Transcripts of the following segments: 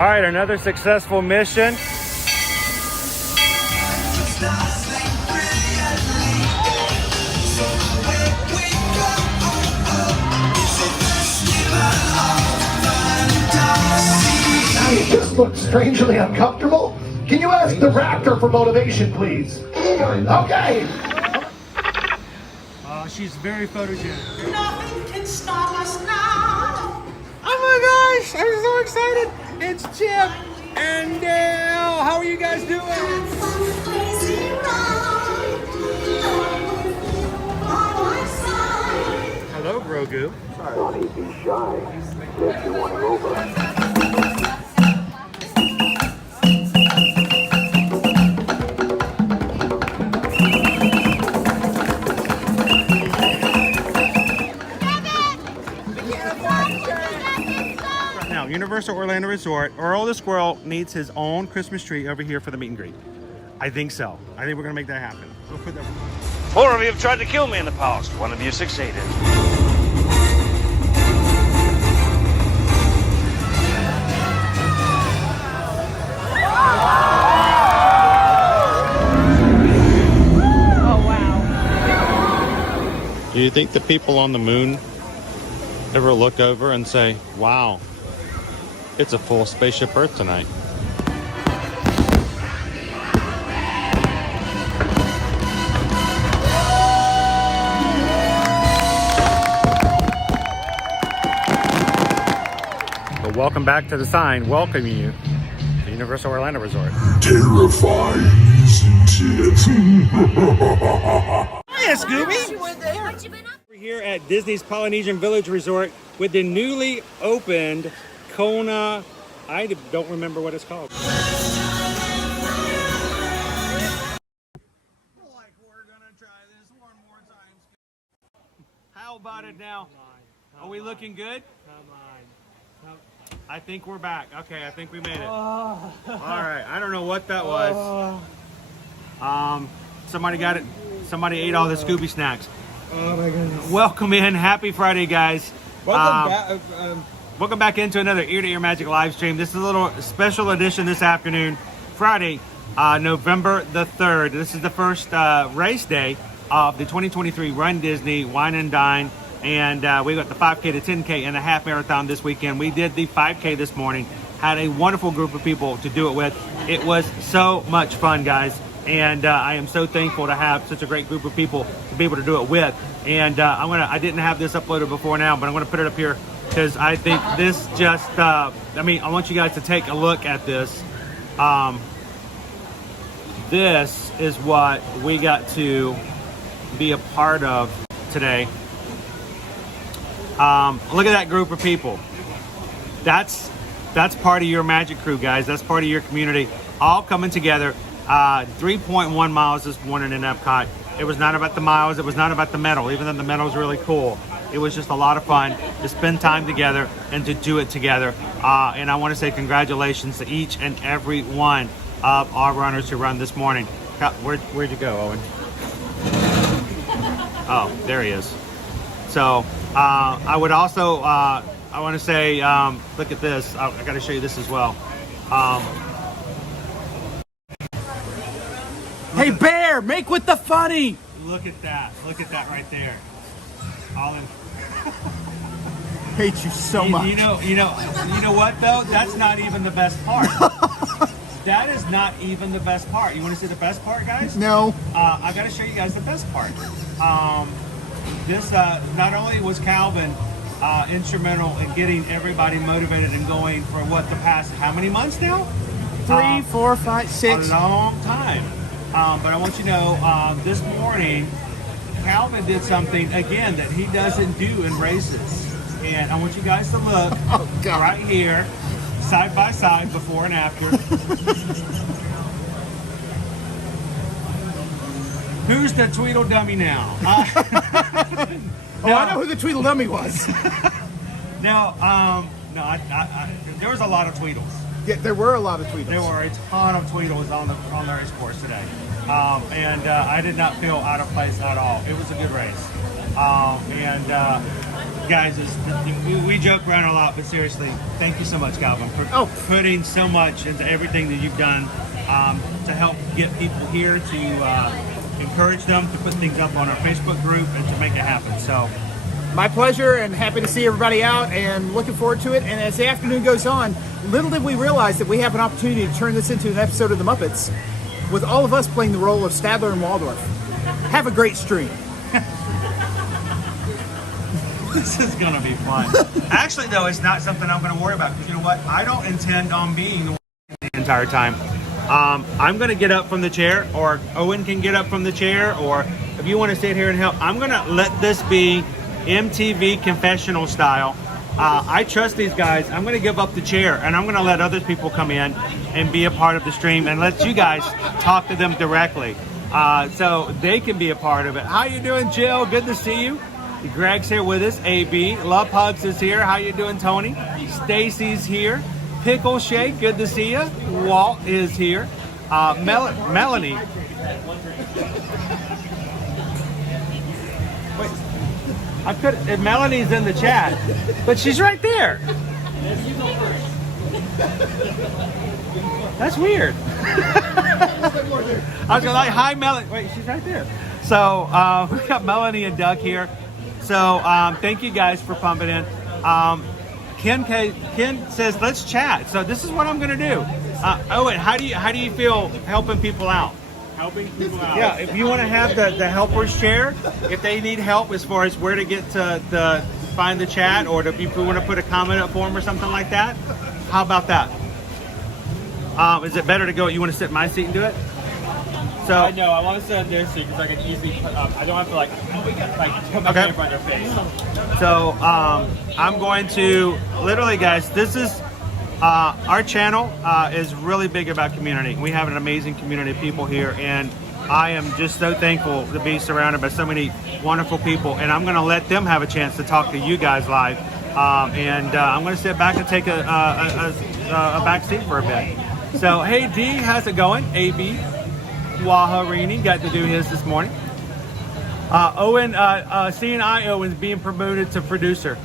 All right, another successful mission. You just look strangely uncomfortable. Can you ask the raptor for motivation, please? Okay. She's very photogenic. Nothing can stop us now. Oh my gosh, I'm so excited. It's Chip and Dale. How are you guys doing? Hello, Grogu. Don't be shy. If you want to over. Universal Orlando Resort, Earl the Squirrel needs his own Christmas tree over here for the meet and greet. I think so. I think we're gonna make that happen. We'll put that. 4 of you have tried to kill me in the past. 1 of you succeeded. Oh wow. Do you think the people on the moon ever look over and say, wow, it's a full spaceship Earth tonight? But welcome back to the sign welcoming you to Universal Orlando Resort. Terrifying, isn't it? Hiya, Scooby! We're here at Disney's Polynesian Village Resort with the newly opened Kona, I don't remember what it's called. Like we're gonna try this one more time. How about it now? Are we looking good? Come on. I think we're back. Okay, I think we made it. All right, I don't know what that was. Somebody got it. Somebody ate all the Scooby snacks. Oh my goodness. Welcome in. Happy Friday, guys. Welcome back. Welcome back into another Ear to Ear Magic live stream. This is a little special edition this afternoon, Friday, November the 3rd. This is the first race day of the 2023 Run Disney Wine and Dine. And we got the 5K to 10K and a half marathon this weekend. We did the 5K this morning. Had a wonderful group of people to do it with. It was so much fun, guys. And I am so thankful to have such a great group of people to be able to do it with. And I didn't have this uploaded before now, but I'm gonna put it up here because I think this just, I want you guys to take a look at this. This is what we got to be a part of today. Look at that group of people. That's part of your magic crew, guys. That's part of your community, all coming together. 3.1 miles this morning in Epcot. It was not about the miles. It was not about the medal, even though the medal is really cool. It was just a lot of fun to spend time together and to do it together. And I want to say congratulations to each and every one of our runners who run this morning. Where'd you go, Owen? Oh, there he is. So I would also, I want to say, look at this. I got to show you this as well. Hey Bear, make with the funny. Look at that. Look at that right there. All in. Hate you so much. You know what though? That's not even the best part. That is not even the best part. You want to see the best part, guys? No. I got to show you guys the best part. This not only was Calvin instrumental in getting everybody motivated and going for what the past how many months now? 3, 4, 5, 6. A long time. But I want you to know this morning Calvin did something again that he doesn't do in races. And I want you guys to look right here, side by side, before and after. Who's the Tweedledummy now? Oh, I know who the Tweedledummy was. There was a lot of Tweedles. Yeah, there were a lot of Tweedles. There were a ton of Tweedles on the race course today. I did not feel out of place at all. It was a good race. guys, we joke around a lot, but seriously, thank you so much, Calvin, for putting so much into everything that you've done to help get people here, to encourage them, to put things up on our Facebook group, and to make it happen. So, my pleasure, and happy to see everybody out, and looking forward to it. And as the afternoon goes on, little did we realize that we have an opportunity to turn this into an episode of The Muppets with all of us playing the role of Statler and Waldorf. Have a great stream. This is going to be fun. Actually, though, it's not something I'm going to worry about, because you know what? I don't intend on being the entire time. I'm going to get up from the chair, or Owen can get up from the chair, or if you want to sit here and help, I'm going to let this be MTV confessional style. I trust these guys. I'm going to give up the chair, and I'm going to let other people come in and be a part of the stream, and let you guys talk to them directly, so they can be a part of it. How you doing, Jill? Good to see you. Greg's here with us. AB Love Hugs is here. How you doing, Tony? Stacy's here. Pickle Shake, good to see you. Walt is here. Melanie. Wait, I could. Melanie's in the chat, but she's right there. That's weird. I was like, hi, Melanie. Wait, she's right there. So we got Melanie and Doug here. So thank you guys for pumping in. Ken says let's chat. So this is what I'm gonna do. Owen, how do you feel helping people out? Helping people out. Yeah, if you want to have the helper's chair, if they need help as far as where to get to find the chat, or if you want to put a comment up for them or something like that, how about that? Is it better to go? You want to sit in my seat and do it? So I know, I want to sit on their seat because I can easily put up. I don't have to like come up in front of their face. So I'm going to literally, guys, this is our channel is really big about community. We have an amazing community of people here, and I am just so thankful to be surrounded by so many wonderful people, and I'm going to let them have a chance to talk to you guys live, and I'm going to sit back and take a back seat for a bit. So hey D, how's it going? AB Waharini got to do his this morning. Owen, CNI Owen's being promoted to producer.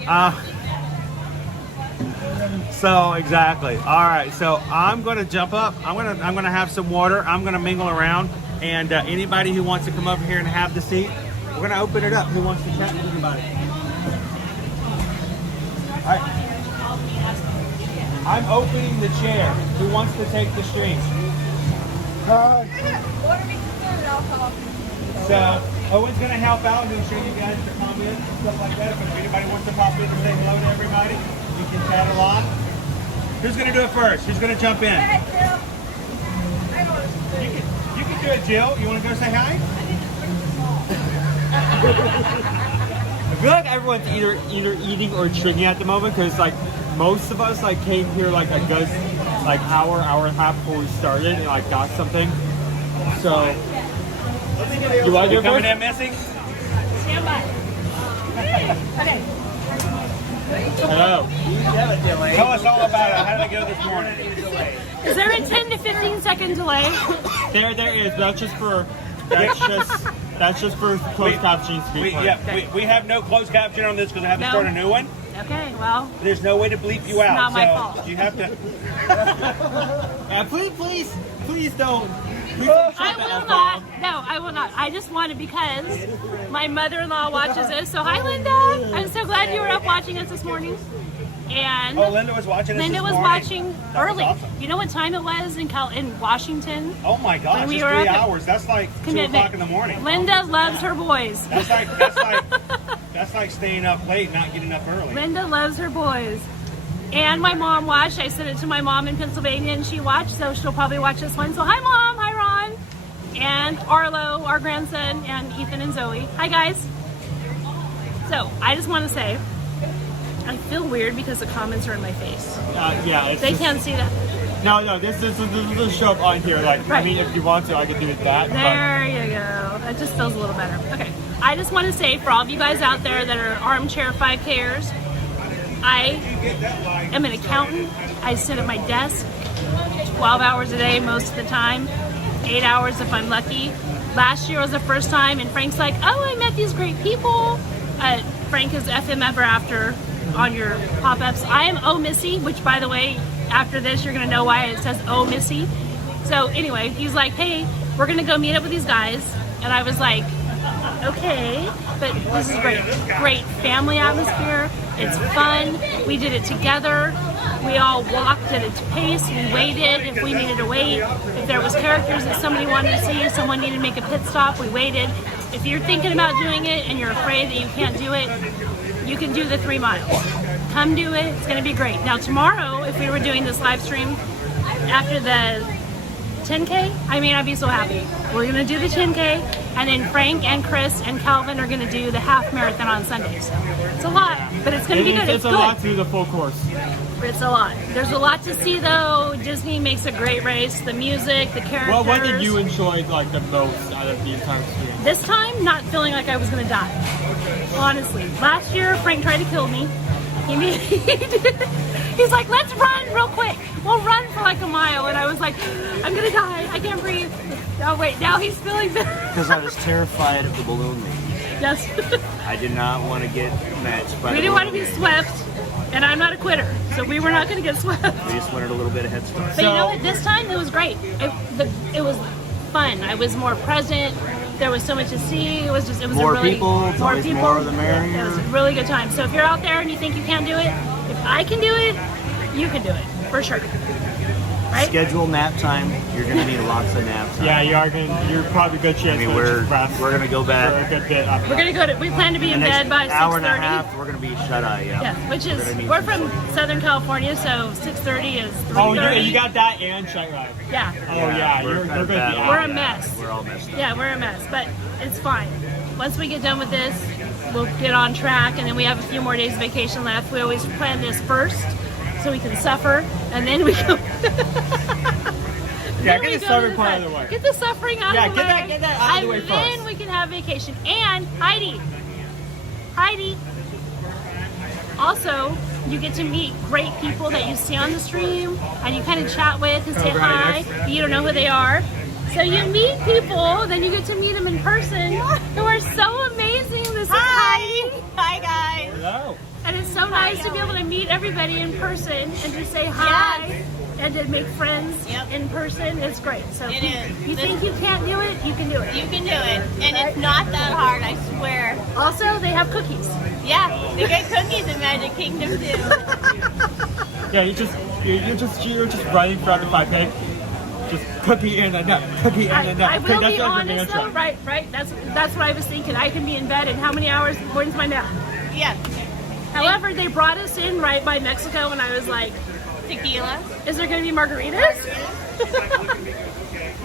So exactly. All right. So I'm going to jump up. I'm going to have some water. I'm going to mingle around, and anybody who wants to come over here and have the seat, we're going to open it up. Who wants to chat with anybody? All right. I'm opening the chair. Who wants to take the stream? So Owen's going to help out and show you guys the comments and stuff like that. If anybody wants to pop in and say hello to everybody, you can chat along. Who's going to do it first? Who's going to jump in? You can do it, Jill. You want to go say hi? I feel like everyone's either eating or drinking at the moment, because like most of us like came here like a good hour and a half before we started and like got something. So you want to go coming first? in, Missy? Stand by. Okay. Hello. Tell us all about it. How did it go this morning? Is there a 10 to 15 second delay? There is. That's just for closed captions to be played. We have no closed caption on this because I have to No. start a new one. Okay, well, There's no way to bleep you out. not my so fault. You have to. Yeah, please don't. I will not. No, I will not. I just wanted, because my mother-in-law watches this. So hi, Linda. I'm so glad you were up watching us this morning. And Oh, Linda was watching us Linda this was morning. watching That was early. awesome. You know what time it was in Washington? Oh my gosh, When we it's were 3 up at hours. That's like 2 Commitment. o'clock in the morning. Linda loves her boys. That's like staying up late, not getting up early. Linda loves her boys. And my mom watched. I sent it to my mom in Pennsylvania, and she watched, so she'll probably watch this one. So hi, Mom. Hi, Ron. And Arlo, our grandson, and Ethan and Zoe. Hi, guys. So I just want to say, I feel weird because the comments are in my face. Yeah, it's They just, can't see that. No, this will show up on here. Like, Right. I mean, if you want to, I could do it that. There you go. That just feels a little better. Okay. I just want to say, for all of you guys out there that are armchair 5Kers, I am an accountant. I sit at my desk 12 hours a day most of the time, 8 hours if I'm lucky. Last year was the first time, and Frank's like, oh, I met these great people at Frank is FM Ever After on your pop-ups. I am Oh Missy, which by the way, after this you're gonna know why it says Oh Missy. So anyway, he's like, hey, we're gonna go meet up with these guys. And I was like, okay, but this is great. Great family atmosphere. It's fun. We did it together. We all walked at its pace. We waited if we needed to wait. If there was characters that somebody wanted to see, someone needed to make a pit stop, we waited. If you're thinking about doing it and you're afraid that you can't do it, you can do the 3 miles. Come do it. It's going to be great. Now tomorrow, if we were doing this live stream after the 10K, I mean, I'd be so happy. We're going to do the 10K, and then Frank and Chris and Calvin are going to do the half marathon on Sundays. It's a lot, but it's going to be good. It's a good. lot to do the full course. It's a lot. There's a lot to see, though. Disney makes a great race. The music, the characters. Well, what did you enjoy like the most out of the entire experience? This time, not feeling like I was going to die. Honestly. Last year, Frank tried to kill me. He's like, let's run real quick. We'll run for like a mile. And I was like, I'm going to die. I can't breathe. Oh, wait. Now he's feeling better. Because I was terrified of the balloon league. Yes. I did not want to get matched by We the didn't want to balloon be league. swept. And I'm not a quitter. So we were not going to get swept. We just wanted a little bit of head start. But you know what? This time it was great. It was fun. I was more present. There was so much to see. It was More a really people. It's always more the merrier. It was a really good time. So if you're out there and you think you can't do it, if I can do it, you can do it for sure. Right? Schedule nap time. You're going to need lots of nap time. Yeah, you're probably a good chance. I mean, to we're just rest going to go for back. a good bit. After We're gonna we plan to be The in next bed by 6:30. hour and a half, we're going to be shut eye. Yeah. Yeah, which is We're gonna need we're some from Southern California, so 6:30 is 3:30. Oh, you got that and check ride. Yeah. Oh yeah, we're you're kind of gonna bad. be We're out. a mess. We're all messed up. Yeah, we're a mess, but it's fine. Once we get done with this, we'll get on track, and then we have a few more days of vacation left. We always plan this first, so we can suffer, and then we go. Yeah, Then we get the go to suffering part out of the way. Get the suffering out Yeah, of the way. get that out of the way and then first. we can have vacation. And Heidi. Also, you get to meet great people that you see on the stream, and you kind of chat with and say hi. But you don't know who they are. So you meet people, then you get to meet them in person, who are so amazing. This is Heidi. Hi guys. Hello. And it's so nice to be able to meet everybody in person and to say hi. Yes. And to make friends Yep. in person. It's great. So It if you, is. you think you can't do it, you can do it. You can do it, and it's not that hard, I swear. Also, they have cookies. Yeah, they get cookies in Magic Kingdom too. Yeah, you're just running throughout the 5K. Just cookie in a nut, cookie in a nut. I will That's be not the honest mantra. though, right? That's what I was thinking. I can be in bed in how many hours according to my math. Yeah, However, they brought us in right by Mexico, and I was like, tequila. is there going to be margaritas?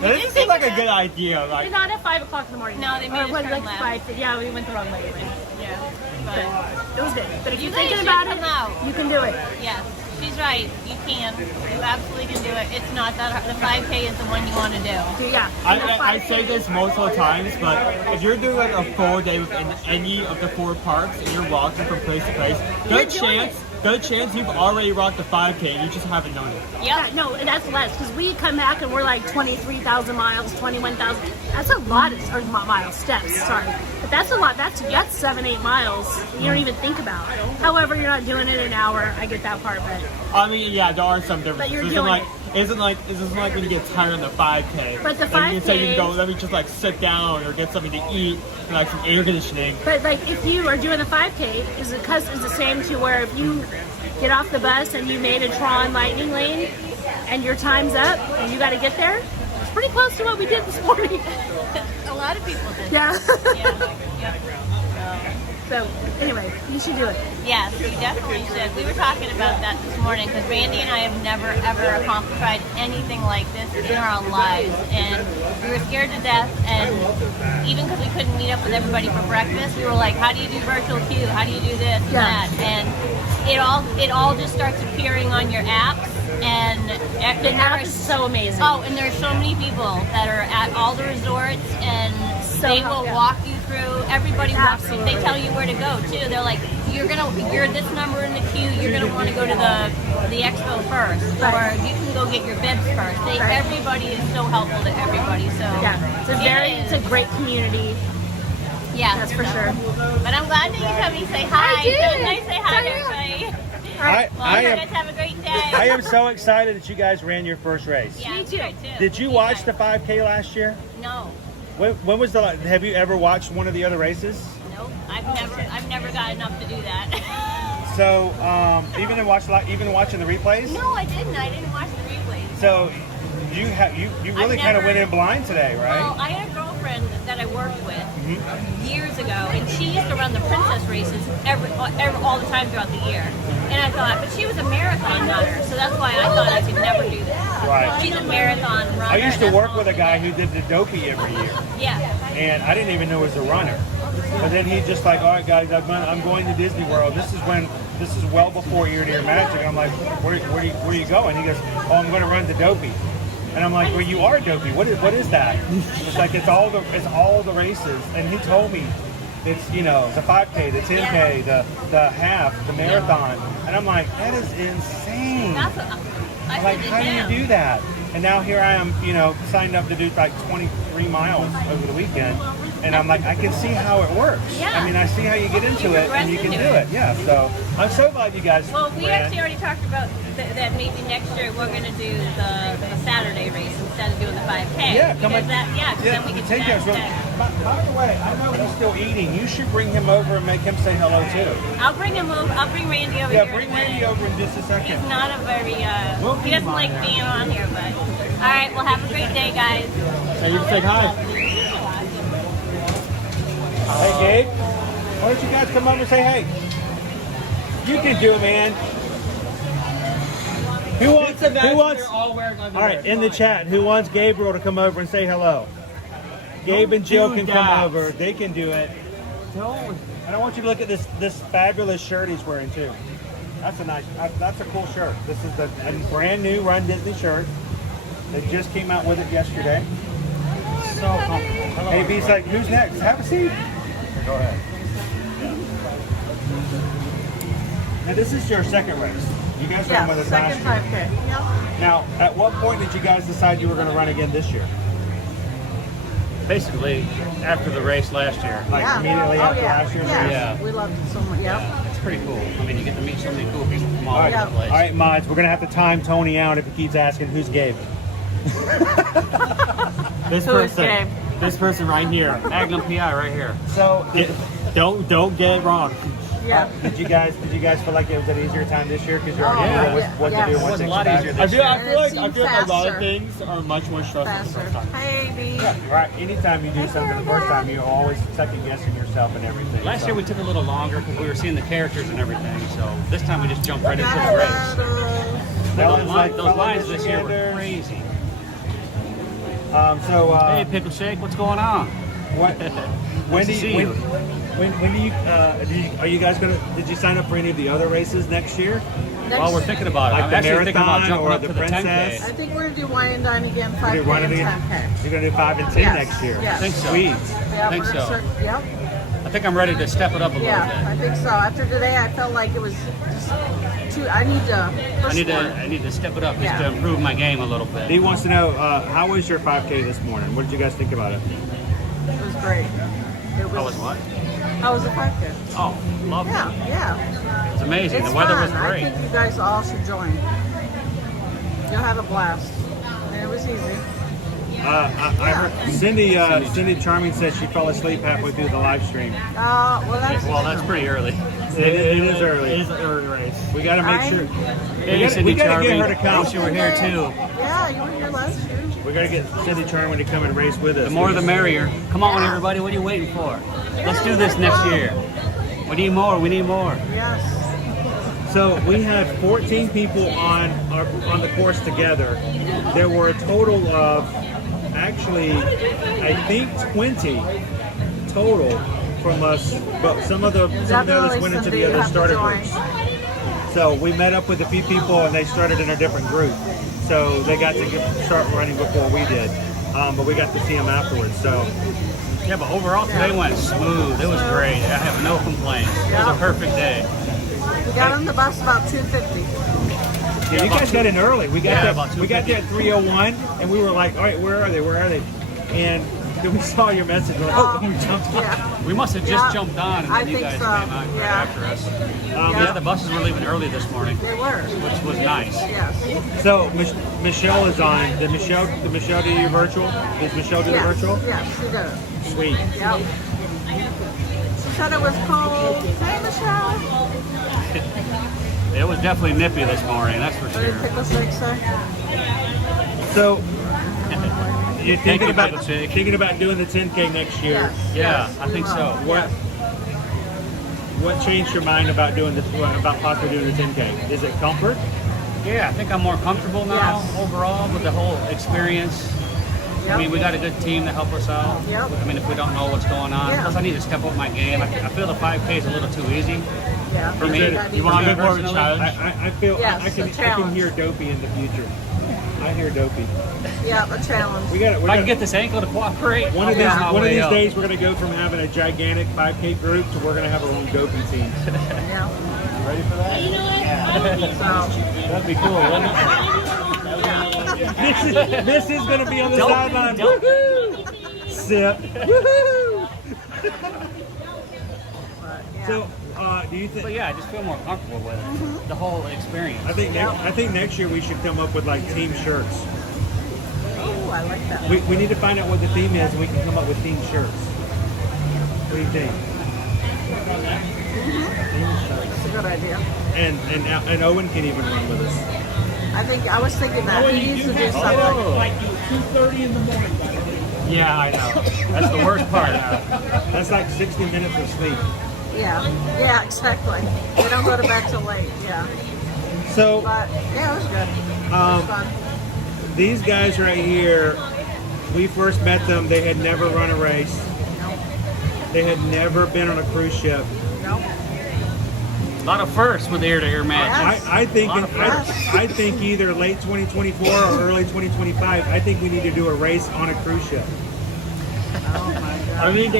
That doesn't seem like a good idea. They're Like, not at 5 o'clock in the morning. No, they made Or us what, turn like left. 5. Yeah, we went the wrong way. Yeah, But it was good. But if You you're guys thinking should about come it, out. you can do it. yes, she's right. You can. You absolutely can do it. It's not that hard. The 5K is the one you want to do. Yeah. I say this multiple times, but if you're doing like a full day within any of the 4 parks and you're walking from place to place, good chance you've already rocked the 5K and you just haven't known it. Yeah, no, that's less because we come back and we're like 23,000 miles, 21,000. That's a lot of miles, steps. Sorry, but that's a lot. That's 7-8 miles. You don't even think about. However, you're not doing it an hour. I get that part, but I mean, yeah, there are some differences. But you're Isn't doing like isn't like when you get tired on the 5K. But the and you say you 5K can go, let me just like sit down or get something to eat, and, like some air conditioning. but like if you are doing the 5K, is the same to where if you get off the bus and you made a Tron Lightning Lane and your time's up and you got to get there. It's pretty close to what we did this morning. A lot of people did. Yeah. Yeah. So anyway, you should do it. Yes, you definitely should. We were talking about that this morning because Randy and I have never ever tried anything like this in our lives, and we were scared to death. And even because we couldn't meet up with everybody for breakfast, we were like, "How do you do virtual queue? How do you do this and Yeah. that?" And it all just starts appearing on your apps, and The app is so amazing. Oh, and there's so many people that are at all the resorts, and they will yeah. walk you through. Everybody walks you. They Absolutely. tell you where to go too. They're like, you're this number in the queue. You're gonna want to go to the expo first, or you can go get your bibs first. Everybody is so helpful to everybody. So Yeah, it's a great community. Yeah, That's for sure. But I'm glad that you come and say hi. I did. So it's nice to say hi to everybody. Well, you guys have a great day. I am so excited that you guys ran your first race. Yeah, Me too. Did you watch the 5K last year? No. When was have you ever watched one of the other races? Nope. I've never got enough to do that. So even watching the replays? No, I didn't. I didn't watch the replays. So you really kind of went in blind today, right? Well, I had a girlfriend that I worked with years ago, and she used to run the princess races all the time throughout the year. And I thought, but she was a marathon runner, so that's why I thought I could never do that. Right. She's a marathon runner. I used to and work that's with a all guy she who did the Dopey every year, Yeah. and I didn't even know he was a runner. But then he just like, all right, guys, I'm going to Disney World. This is well before Ear to Ear Magic. I'm like, where are you going? He goes, oh, I'm going to run the Dopey. And I'm like, well, you are Dopey. What is that? It's like it's all the races. And he told me it's the 5K, the 10K, the half, the marathon. And I'm like, that is insane. That's what I Like, said how to do him. you do that? And now here I am, signed up to do like 23 miles over the weekend. And I'm like, I can see how it works. Yeah. I mean, I see how you get into it and you can do it. Yeah, so I'm so glad you guys Well, we ran. actually already talked about that maybe next year we're going to do the Saturday race instead of doing the 5K. Yeah, come because on. because then we can do take that care. instead. By the way, I know he's still eating. You should bring him over and make him say hello too. I'll bring him over. I'll bring Randy over Yeah, here. bring in a minute. Randy over in just a second. He's not a very, We'll he keep doesn't him like on there. being on here, but. All right, well, have a great day, guys. Hey, you can say hi. Hey, Gabe, why don't you guys come over and say hey? You can do it, man. Who wants? all wearing All right, in the chat, who wants Gabriel to come over and say hello? Gabe and Jill do can that. come over. They can do it. And I want you to look at this fabulous shirt he's wearing too. That's a cool shirt. This is a brand new Run Disney shirt. They just came out with it yesterday. So comfortable. AB's like, who's next? Have a seat. Go ahead. Now this is your second race. You guys ran with us last year. 5K. Now, at what point did you guys decide you were going to run again this year? Basically, after the race last year. Like immediately after last year's race? Yeah. We loved it so much. Yep. It's pretty cool. I mean, you get to meet so many cool people from all All over right, the place. all right, mods, we're going to have to time Tony out if he keeps asking who's Gabe. This Who is person. Gabe? This person right here. Magnum PI right here. So, Don't get it wrong. Yeah. did you guys feel like it was an easier time this year because you're already yeah. know what to do Yes. once It was a it lot comes easier back? this I year. feel like seemed a lot of faster. things are much more stressful the Faster. first time. Hey, B. Yeah, right. Anytime you do something the first time, you're always second guessing yourself and everything. Last year we took a little longer because we were seeing the characters and everything. So this time we just jumped right into the race. Those lines this year were crazy. Hey, Pickle Shake, what's going on? When do to see you, you. when do you, are you guys did you sign up for any of the other races next year? Well, we're thinking about it. Like I'm the actually thinking about marathon jumping or up the to the princess? 10K. I think we're going to do Wine and Dine again, You're 5K gonna and do- 10K. You're going to do 5 and 10 Yes, next year. yes. I think so. Sweet. Yeah, think we're gonna so. start- Yep. I think I'm ready to step it up a little Yeah, I bit. think so. After today, I felt like it was just too. I need to. I need to step it up just to Yeah. improve my game a little bit. He wants to know, how was your 5K this morning? What did you guys think about it? It was great. It How was what? How was the 5K? Oh, lovely. Yeah. It's amazing. It's The weather fun. was great. I think you guys all should join. You'll have a blast. And it was easy. I heard Cindy Charming said she fell asleep halfway through the live stream. Well, That's pretty early. It is early. It is an early race. We got to make sure. Hey, Cindy we got to Charming. get her to come. Wish you were here too. Yeah, you were here last year. We got to get Cindy Charming to come and race with us. The more the merrier. Come on, everybody. What are you waiting for? Let's do this next year. We need more. We need more. Yes. So we had 14 people on the course together. There were a total of, actually, I think 20 total from us, but some of the others went into the other starter groups. So we met up with a few people and they started in a different group. So they got to start running before we did, but we got to see them afterwards. So Yeah, but overall today went smooth. It was great. I have no complaints. It was a perfect day. We got on the bus about 2:50. yeah, you guys got in early. We got about there at 3:01, and we were like, all right, where are they? Where are they? And Then we saw your message. We're like, oh, we jumped on. Yeah. We must have just jumped on, and I then you think guys so. came out right Yeah. after us. Yeah, the buses were leaving early this morning, They were. which was nice. Yes. So Michelle is on. Did Michelle do your virtual? Did Michelle do the virtual? Yes, she did. Sweet. Yep. She said it was cold. Hey, Michelle. It was definitely nippy this morning, that's for What did sure. Pickle Shake say? So you're Thank thinking you, about Pickle Shake. doing the 10K next year. Yeah, I think so. What changed your mind about doing this? About possibly doing the 10K? Is it comfort? Yeah, I think I'm more comfortable now overall with the whole experience. I mean, we got a good team to help us out. Yep. I mean, if we don't know what's going on, Yeah. plus I need to step up my game. I feel the 5K is a little too easy Yeah. for me. You want a bit more of a Personally, challenge? I feel Yes, I can a challenge. hear Dopey in the future. I hear Dopey. Yeah, a challenge. We got it. If I can get this ankle to cooperate, One of I'll these, get my one of way these up. days, we're going to go from having a gigantic 5K group to we're going to have our own Dopey team. Yeah. Ready for that? So, That'd be cool, wouldn't it? This is going to be on the Dopey, sideline. Dopey. Woohoo! Sip. Woohoo! but, yeah. So, do you But think? yeah, I just feel more comfortable with it. The whole experience. I think next year we should come up with like team shirts. Oh, I like that. We need to find out what the theme is, and we can come up with themed shirts. What do you think? That's a good idea. And Owen can even run with us. I was thinking that. He needs to do something. Like 2:30 in the morning. Yeah, I know. That's the worst part. That's like 60 minutes of sleep. Yeah. Yeah, exactly. They don't go to bed till late. Yeah. So But, yeah, it was good. It was fun. these guys right here, we first met them. They had never run a race. They had never been on a cruise ship. Nope. A lot of firsts with the ear-to-ear match. I think A lot of I think either late 2024 or early 2025. I think we need to do a race on a cruise ship. Oh, my God. I mean,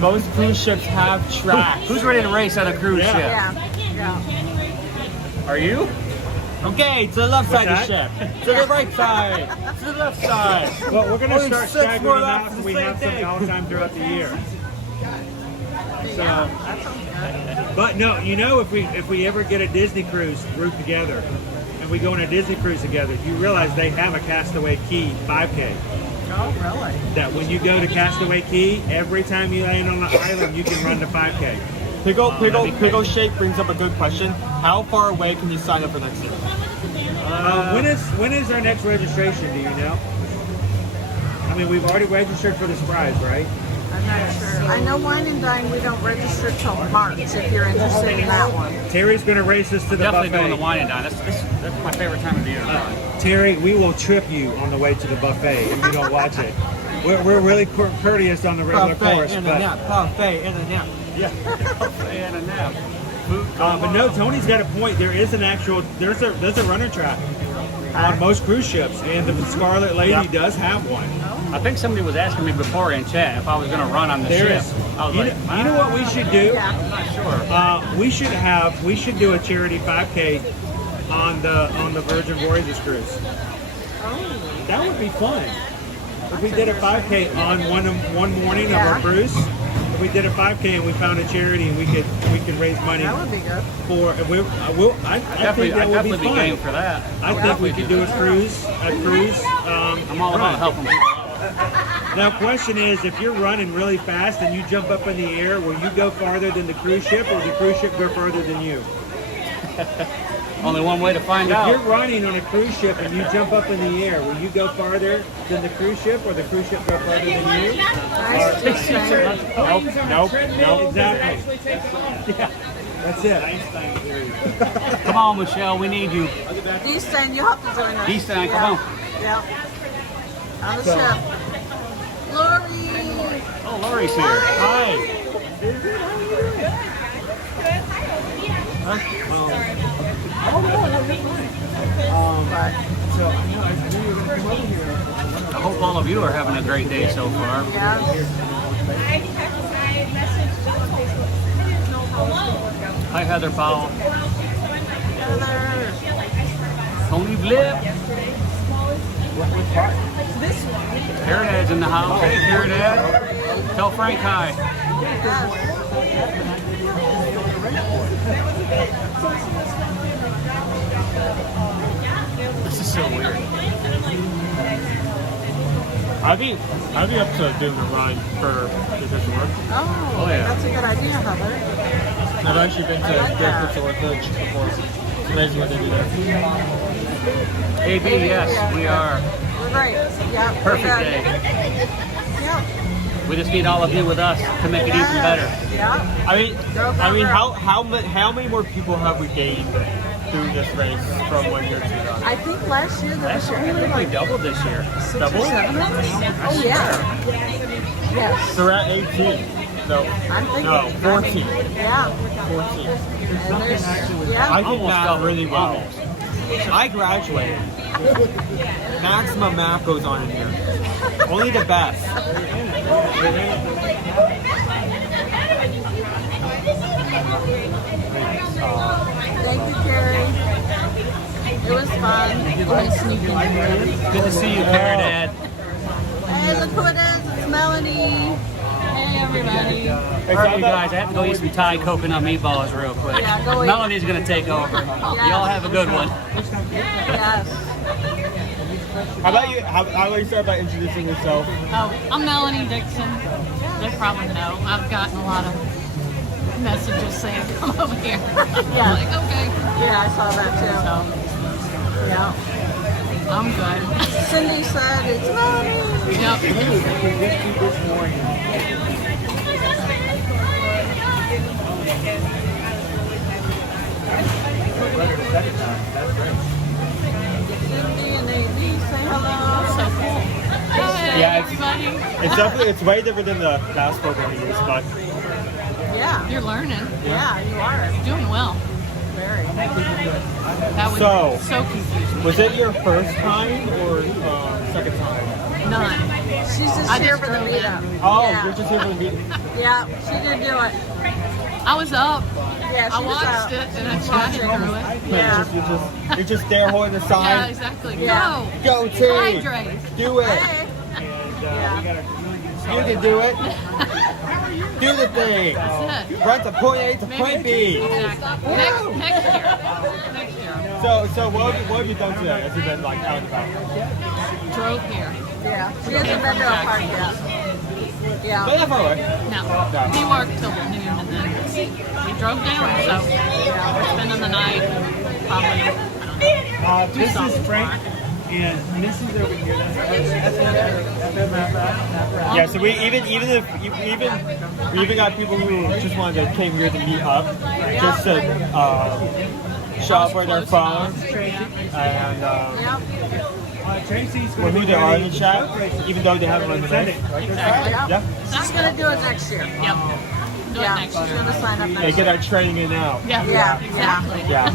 most cruise ships have tracks. Who's ready to race on a cruise Yeah. ship? Yeah. Yeah. Are you? Okay, to the left side of the that? ship. To the right side. To the left side. Well, we're gonna Only start 6 staggering more them laps out of so the we same have some thing. downtime throughout the year. So, That sounds good. but no, if we ever get a Disney cruise group together, and we go on a Disney cruise together, you realize they have a Castaway Key 5K. Oh, really? That when you go to Castaway Key, every time you land on the island, you can run the 5K. Pickle Shake brings up a good question. How far away can you sign up for next year? When is our next registration? Do you know? I mean, we've already registered for the Surprise, right? I'm not sure. I know Wine and Dine, we don't register till March if you're interested in that one. Terry's going to race us to the Definitely buffet. doing the wine and dine. That's my favorite time of the year. Terry, we will trip you on the way to the buffet if you don't watch it. We're really courteous on the regular course, Buffet in a nap. Buffet in a nap. And a nap. but no, Tony's got a point. There is there's a runner track on most cruise ships, and the Scarlet Lady does have one. I think somebody was asking me before in chat if I was going to run on the There ship. is. I was You like, know, you know what we should do? I'm not sure. We should do a charity 5K on the Virgin Voyages cruise. That would be fun. If we did a 5K on one morning of our cruise, if we did a 5K and we found a charity and we could raise money That would be good. for. I think I'd that would definitely be be fun. game for that. I think we could do a cruise. I'm all about helping people out. Now, question is, if you're running really fast and you jump up in the air, will you go farther than the cruise ship, or will the cruise ship go further than you? Only one way to find If out. you're running on a cruise ship and you jump up in the air, will you go farther than the cruise ship, or the cruise ship go further than you? Nice to say. Nope. Exactly. Yeah, that's it. Come on, Michelle, we need you. D-Stan, you have to join us. D-Stan, come on. Yeah. On the ship. Lori! Oh, Lori's here. Hi. I hope all of you are having a great day so far. Yeah. Hi, Heather Powell. Heather. Tony Blip. Carrot Head's in the house. Hey, Carrot Head. Tell Frank hi. This is so weird. I'd be up to doing the run for the Disney World. Oh, yeah. That's a good idea, Heather. I've actually been to Davenport FL before. It's amazing what they do there. AB, yes, we are. We're great. Yeah. Perfect we're day. good. Yeah. We just need all of you with us to make it even better. Yeah. I mean, how many more people have we gained through this race from 1 year to the other? I think last year there was I only think we like doubled this year. 6 or Double? 7 of us. Oh yeah. Yes. So we're at 18. No, I'm thinking. no, 14. Yeah. 14. And there's, yeah. I did Almost math double. really well. I graduated. Maximum math goes on in here. Only the best. Thank you, Carrie. It was fun. Good to see you, Carrot Head. Hey, look who it is. It's Melanie. Hey, everybody. All right, you guys, I have to go eat some Thai coconut meatballs real quick. Yeah, go eat. Melanie's going to take over. Y'all have a good one. Yes. How about you? How about you start by introducing yourself? Oh, I'm Melanie Dixon. They probably know. I've gotten a lot of messages saying come over here. Yeah. Like, okay. Yeah, I saw that too. Yeah. I'm good. Cindy said it's Melanie. Yep. Cindy and AD say hello. So cool. Hey, Yeah, everybody. it's way different than the basketball game we used, but Yeah. You're learning. Yeah, you are. Doing well. Very. That was So- so confusing. was it your first time or second time? None. She's just I here just for the drove in. meetup. Oh, Yeah. you're just here for the meeting. Yeah, she did do it. I was up. Yeah, she I was watched out. it and I chatted through it. Yeah. You're just there holding the Yeah, sign. exactly. Yeah. Go team! Hydrate. Do it! Hey. Yeah. You can do it! Do the thing! That's it. Run to point A to point B! Exactly. Next year. Next year. So what have you done today? Has you been like out and about? Drove here. Yeah. She hasn't been to a park yet. Not Yeah. that far away. No. He worked till noon and then we drove down. So we're spending the night. Probably. This is Frank, and this is over here. Yeah, so we even got people who just wanted to came here to meet up, just to shop where they're from, and Yep. who they are in the chat, even though they haven't run the race. Exactly. Yeah, She's gonna do it next year. Yep. Do it Yeah, next she's year. gonna sign up they next get year. our training in now. Yeah. Yeah. Exactly. Yeah.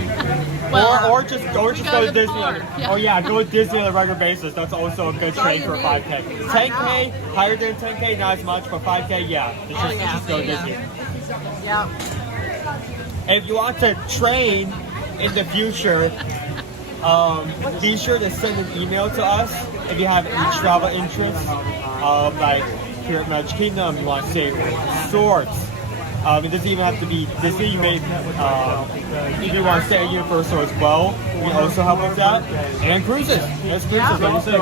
Well, or just go to got it Disney. hard. Yeah. Oh yeah, go to Disney on a regular basis. That's also a good all trade you for a need. 5K. 10K, higher than 10K, not as much, but 5K, yeah. It's just, yeah. just go to Yeah. Disney. Yep. If you want to train in the future, be sure to send an email to us if you have any travel interests. Like here at Magic Kingdom, you want to say resorts. It doesn't even have to be Disney. You may, if you want to stay at Universal as well, we also help with that. And cruises. Yes, cruises. Like you said,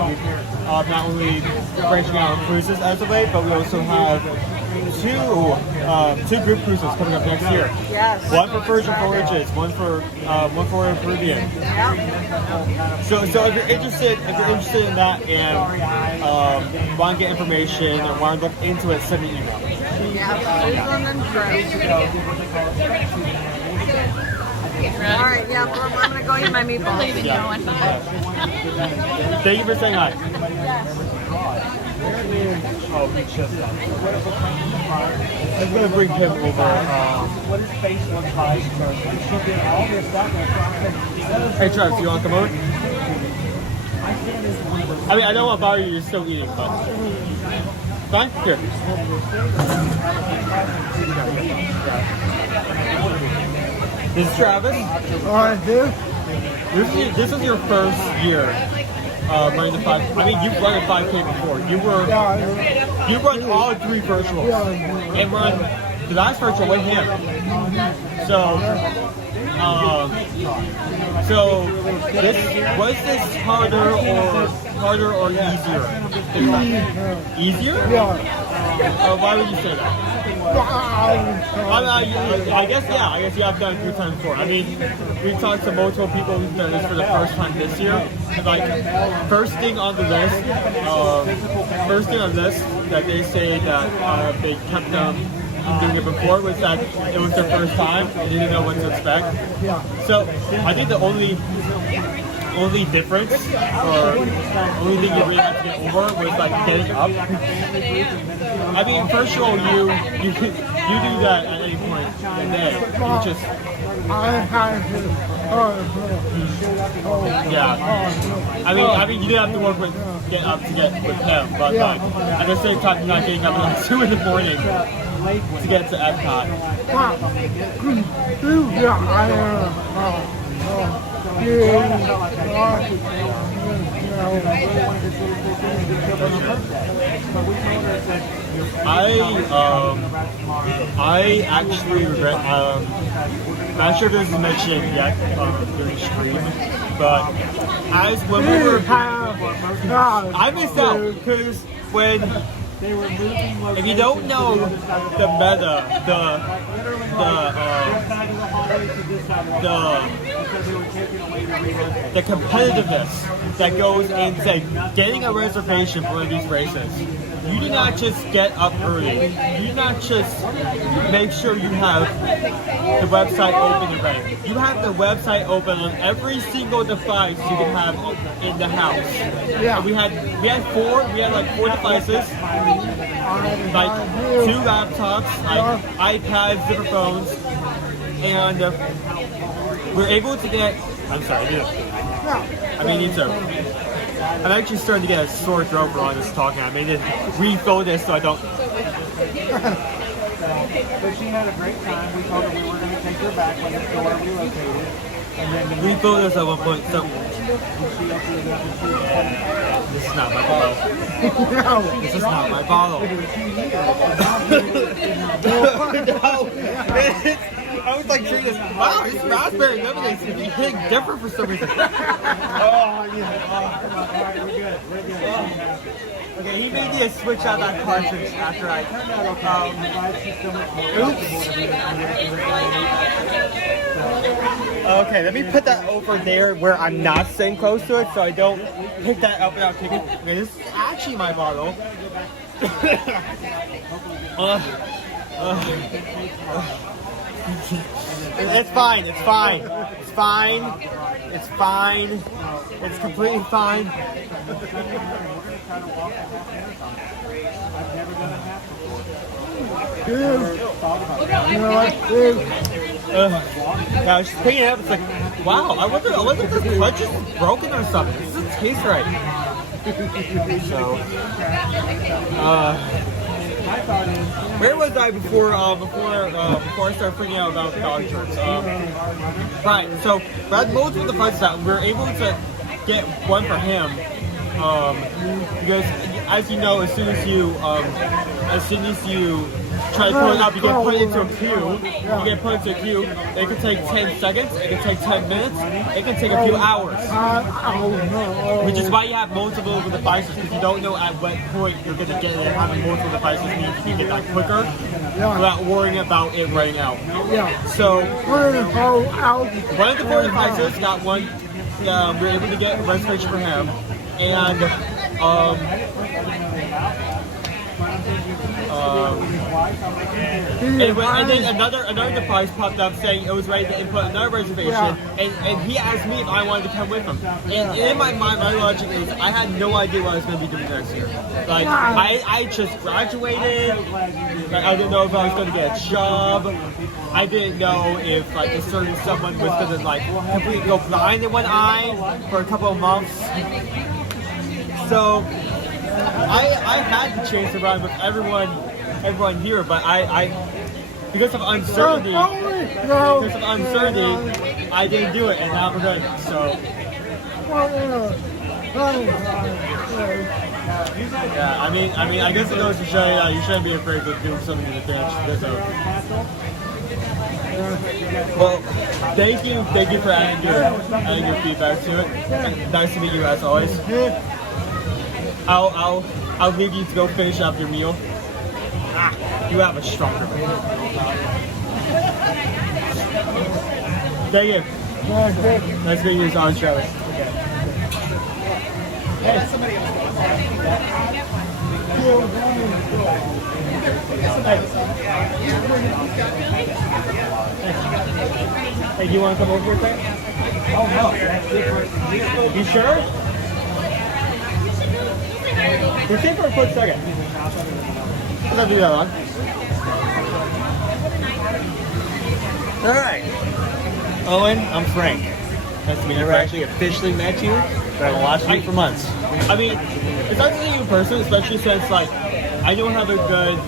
not only branching out on cruises as of late, but we also have two group cruises coming up next year. Yes. One for Virgin Voyages, one for Royal Caribbean. Yep. So if you're interested in that and want to get information and want to look into it, send me an email. Yeah. Susan and Chris. All right. Yeah. Well, I'm gonna go eat my meatballs. Leaving Yeah. going. Thank you for saying hi. Oh, I'm gonna bring him over. Hey Travis, you want to come over? I mean, I don't want to bother you, you're still eating, but... Fine? Here. This is Travis. Alright, dude. This is your first year running the 5. I mean, you've run a 5K before. You run all 3 virtuals and run the last virtual with him. So this was this harder or easier? Easier? Why would you say that? I guess you have done it 3 times before. I mean, we've talked to multiple people who've done this for the first time this year. And like, first thing on the list that they say that they kept them doing it before was that it was their first time and they didn't know what to expect. So I think the only difference or only thing you really had to get over was like getting up. I mean, first of all, you do that at any point in the day. You just I mean, you didn't have to work with get up to get with him, but like at the same time, you're not getting up at like 2 in the morning to get to Epcot. I actually regret. Not sure if this is mentioned yet during the stream, but as when we were, I missed out because when. If you don't know the meta, the competitiveness that goes into getting a reservation for one of these races, you do not just get up early. You do not just make sure you have the website open and ready. You have the website open on every single device you can have in the house. Yeah. We had like 4 devices, like 2 laptops, like iPads, different phones, and we're able to get. I'm sorry, I mean, you too. I'm actually starting to get a sore throat for all this talking. I made it refill this so I don't. So she had a great time. We told her we were going to take her back when the store relocated. And then refill this at one point. So this is not my bottle. No, this is not my bottle. No. I was like drinking this. Wow, this raspberry lemonade seems to be hitting different for some reason. Okay, he made me switch out that cartridge after I. Okay, let me put that over there where I'm not staying close to it, so I don't pick that up without taking. This is actually my bottle. It's fine. It's fine. It's fine. It's fine. It's completely fine. I was just picking it up. It's like, wow. I wonder if this clutch is broken or something. This doesn't taste right. So, where was I before I started freaking out about dog shirts? Right. So, Brad multiple devices out. We were able to get one for him. Because as you know, as soon as you try to pull it up, you get put into a queue. You get put into a queue. It can take 10 seconds. It can take 10 minutes. It can take a few hours. Which is why you have multiple devices, because you don't know at what point you're going to get it. Having multiple devices means you can get that quicker without worrying about it running out. So, one of the 4 devices got one. We were able to get a reservation for him. And and then another device popped up saying it was ready to input another reservation, and he asked me if I wanted to come with him. And in my mind, my logic is I had no idea what I was going to be doing next year. Like I just graduated. Like, I didn't know if I was going to get a job. I didn't know if like a certain someone was going to like completely go blind in one eye for a couple of months. So I had the chance to run with everyone here, but I because of uncertainty, I didn't do it, and now we're good. So Yeah, I mean, I guess it goes to show you that you shouldn't be afraid of doing something in advance. Well, thank you for adding your feedback to it. Nice to meet you as always. I'll leave you to go finish up your meal. You have a stronger man. Thank you. Nice meeting you, Travis. Hey, do you want to come over here a second? Oh no, that's different. You sure? We're staying for a quick second. Let's not do that long. All right. Owen, I'm Frank. Nice to meet you. Never actually officially met you, but I've watched you for months. I mean, it's nice to see you in person, especially since like I don't have a good.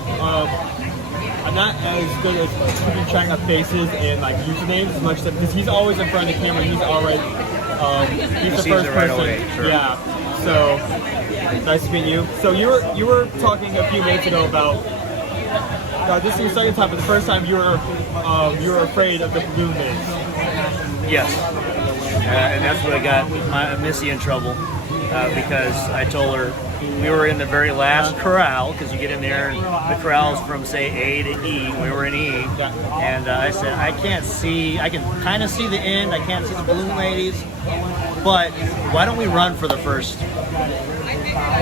I'm not as good as keeping track of faces and like usernames as much because he's always in front of the camera. He's always he's the first person. Away, sure. Yeah. So nice to meet you. So you were talking a few minutes ago about this is your second time, but the first time you were afraid of the balloon maze. Yes. And that's what I got Missy in trouble because I told her we were in the very last corral because you get in there and the corral's from say A to E. We were in E, and I said I can kind of see the end. I can't see the balloon ladies, but why don't we run for the first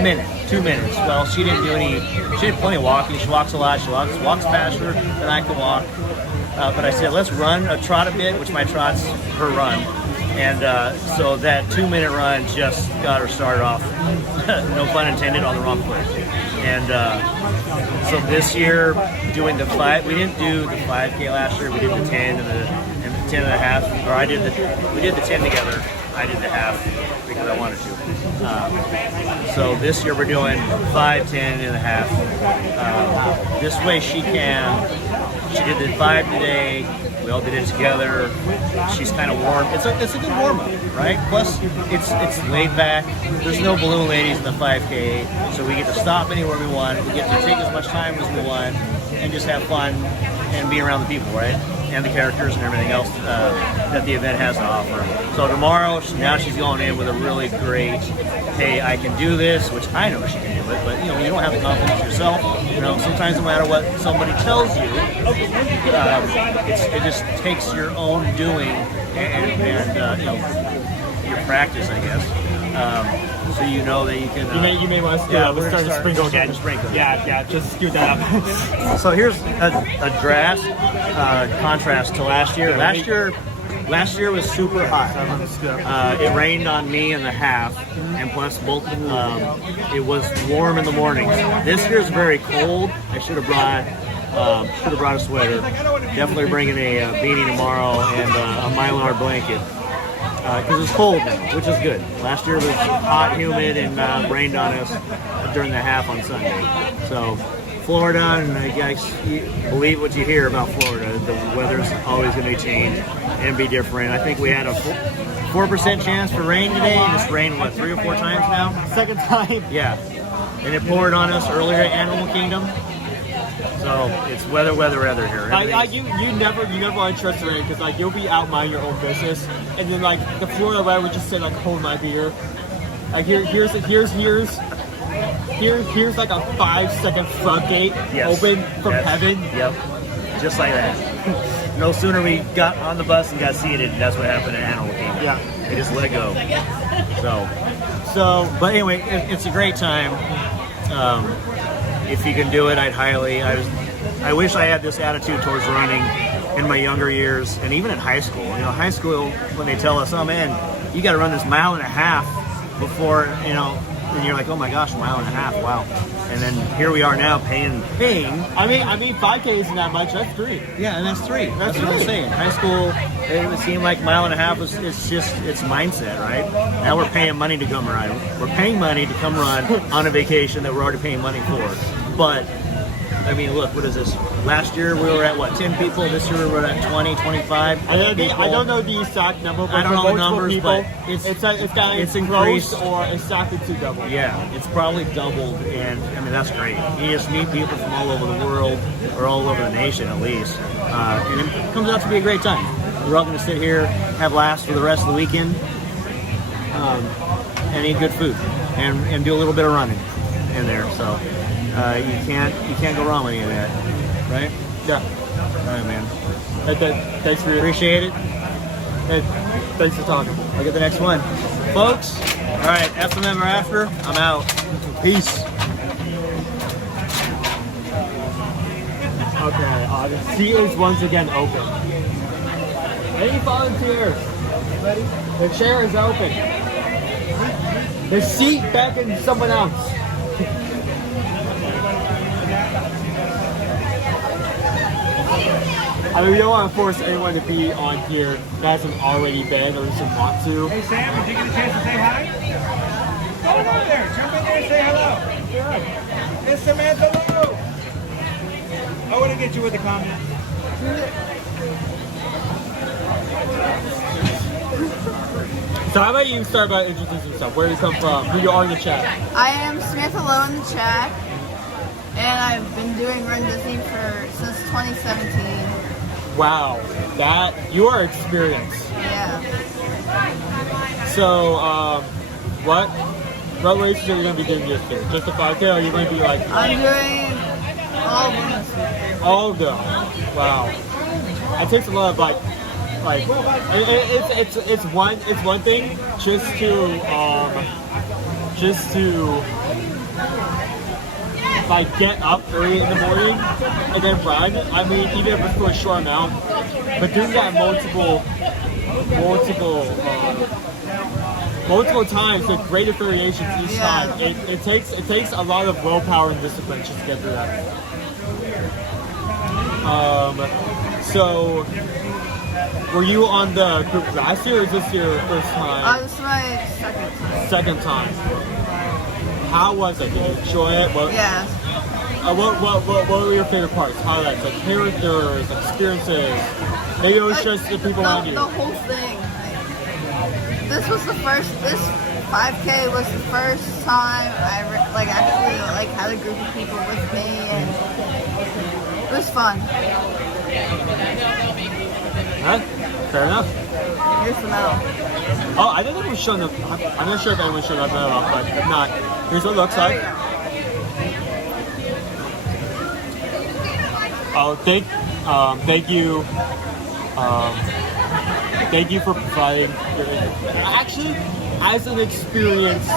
minute, 2 minutes? Well, she didn't do any. She did plenty of walking. She walks a lot. She walks faster than I can walk. But I said let's trot a bit, which my trot's her run. And so that 2 minute run just got her started off, no pun intended, on the wrong foot. And so this year, doing the 5, we didn't do the 5K last year. We did the 10 and the 10 and a half. Or we did the 10 together. I did the half because I wanted to. So this year we're doing 5, 10 and a half. This way she can. She did the 5 today. We all did it together. She's kind of warm. It's a good warm up, right? Plus, it's laid back. There's no balloon ladies in the 5K, so we get to stop anywhere we want. We get to take as much time as we want and just have fun and be around the people, right? And the characters and everything else that the event has to offer. So tomorrow, now she's going in with a really great, hey, I can do this, which I know she can do it, but you don't have the confidence yourself. Sometimes no matter what somebody tells you, it just takes your own doing and your practice, I guess. So you know that you can. You may want to. Yeah, we're starting to sprinkle again. Yeah, just scoot that up. So here's a drastic contrast to last year. Last year was super hot. It rained on me in the half, and plus it was warm in the morning. This year's very cold. I should have brought a sweater. Definitely bringing a beanie tomorrow and a Mylar blanket. Because it's cold now, which is good. Last year was hot, humid, and rained on us during the half on Sunday. So Florida, and I guess you believe what you hear about Florida. The weather's always going to change and be different. I think we had a 4% chance for rain today, and it's rained, 3 or 4 times now? Second time. Yeah. And it poured on us earlier at Animal Kingdom. So it's weather here. You never want to trust the rain because you'll be out minding your own business, and then the Florida weather would just say hold my beer. Here's like a 5-second floodgate open from heaven. Yep, just like that. No sooner we got on the bus and got seated, and that's what happened at Animal Kingdom. Yeah, they just let go. So, but anyway, it's a great time. If you can do it, I wish I had this attitude towards running in my younger years, and even in high school. High school, when they tell us, oh man, you got to run this 1.5 miles before, and you're like, oh my gosh, 1.5 miles, wow. And then here we are now paying. I mean, 5K isn't that much. That's 3. Yeah, and that's 3. That's what I'm saying. High school, it would seem like 1.5 miles it's mindset, right? Now we're paying money to come run. We're paying money to come run on a vacation that we're already paying money for. But I mean, look, what is this? Last year we were at what, 10 people? This year we're at 20, 25. I don't know the exact number, but I don't know the multiple numbers, people, but it's increased close or exactly to double. Yeah, it's probably doubled, and I mean that's great. You just meet people from all over the world, or all over the nation at least, and it comes out to be a great time. We're all going to sit here, have laughs for the rest of the weekend, and eat good food, and do a little bit of running in there. So you can't go wrong with any of that, right? Yeah. All right, man. Thanks for Appreciate it. Thanks for talking. I'll get the next one, folks. All right, after them or after, I'm out. Peace. Okay, the seat is once again open. Any volunteers? The chair is open. The seat beckons someone else. I mean, we don't want to force anyone to be on here that hasn't already been or doesn't want to. Hey Sam, did you get a chance to say hi? Go over there, jump in there and say hello. Miss Samantha Lou. I want to get you with a comment. So how about you start by introducing yourself? Where do you come from? Who you are in the chat? I am Samantha Lowe in the chat, and I've been doing Run Disney since 2017. Wow, that you are experienced. Yeah. So, what races are you going to be doing this year? Just a 5K, or are you going to be like? I'm doing all of them. All of them. Wow. It takes a lot of like it's one thing just to like get up early in the morning and then run. I mean, even if it's for a short amount, but doing that multiple times with great variations each time, it takes a lot of willpower and discipline just to get through that. So were you on the group last year, or is this your first time? This is my second time. Second time. How was it? Did you enjoy it? Yeah. What were your favorite parts? Highlights, like characters, experiences? Maybe it was just the people around you. The whole thing. This 5K was the first time I actually had a group of people with me, and it was fun. Huh? Fair enough. Here's the medal. Oh, I didn't know it was showing up. I'm not sure if anyone showed up medal, but if not, here's what it looks like. Oh, thank you for providing your actually as an experience,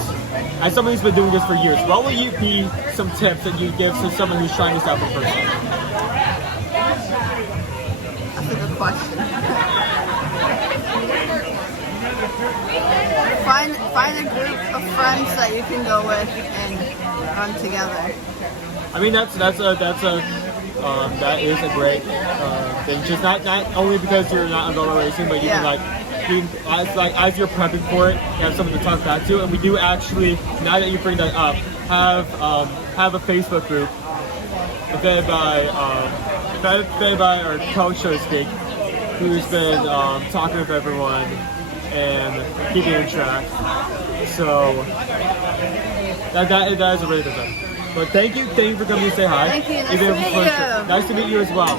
as someone who's been doing this for years. What will you be some tips that you give to someone who's trying this out for the first time? That's a good question. Find a group of friends that you can go with and run together. I mean, that is a great thing. Just not only because you're not umbrella racing, but you can as you're prepping for it, you have someone to talk back to. And we do actually, now that you bring that up, have a Facebook group fed by our coach, so to speak, who's been talking with everyone and keeping in track. So that is a really good thing. But thank you for coming to say hi. Thank you. Nice to meet you. Nice to meet you as well.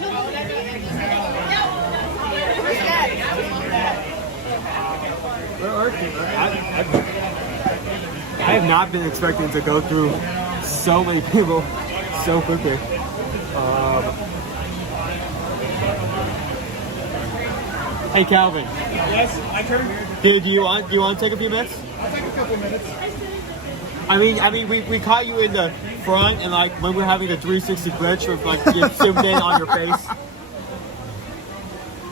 Where are you? I have not been expecting to go through so many people so quickly. Hey Calvin. Yes, my turn. Do you want to take a few minutes? I'll take a couple minutes. I mean, we caught you in the front, and like when we were having the 360 glitch with like you zoomed in on your face.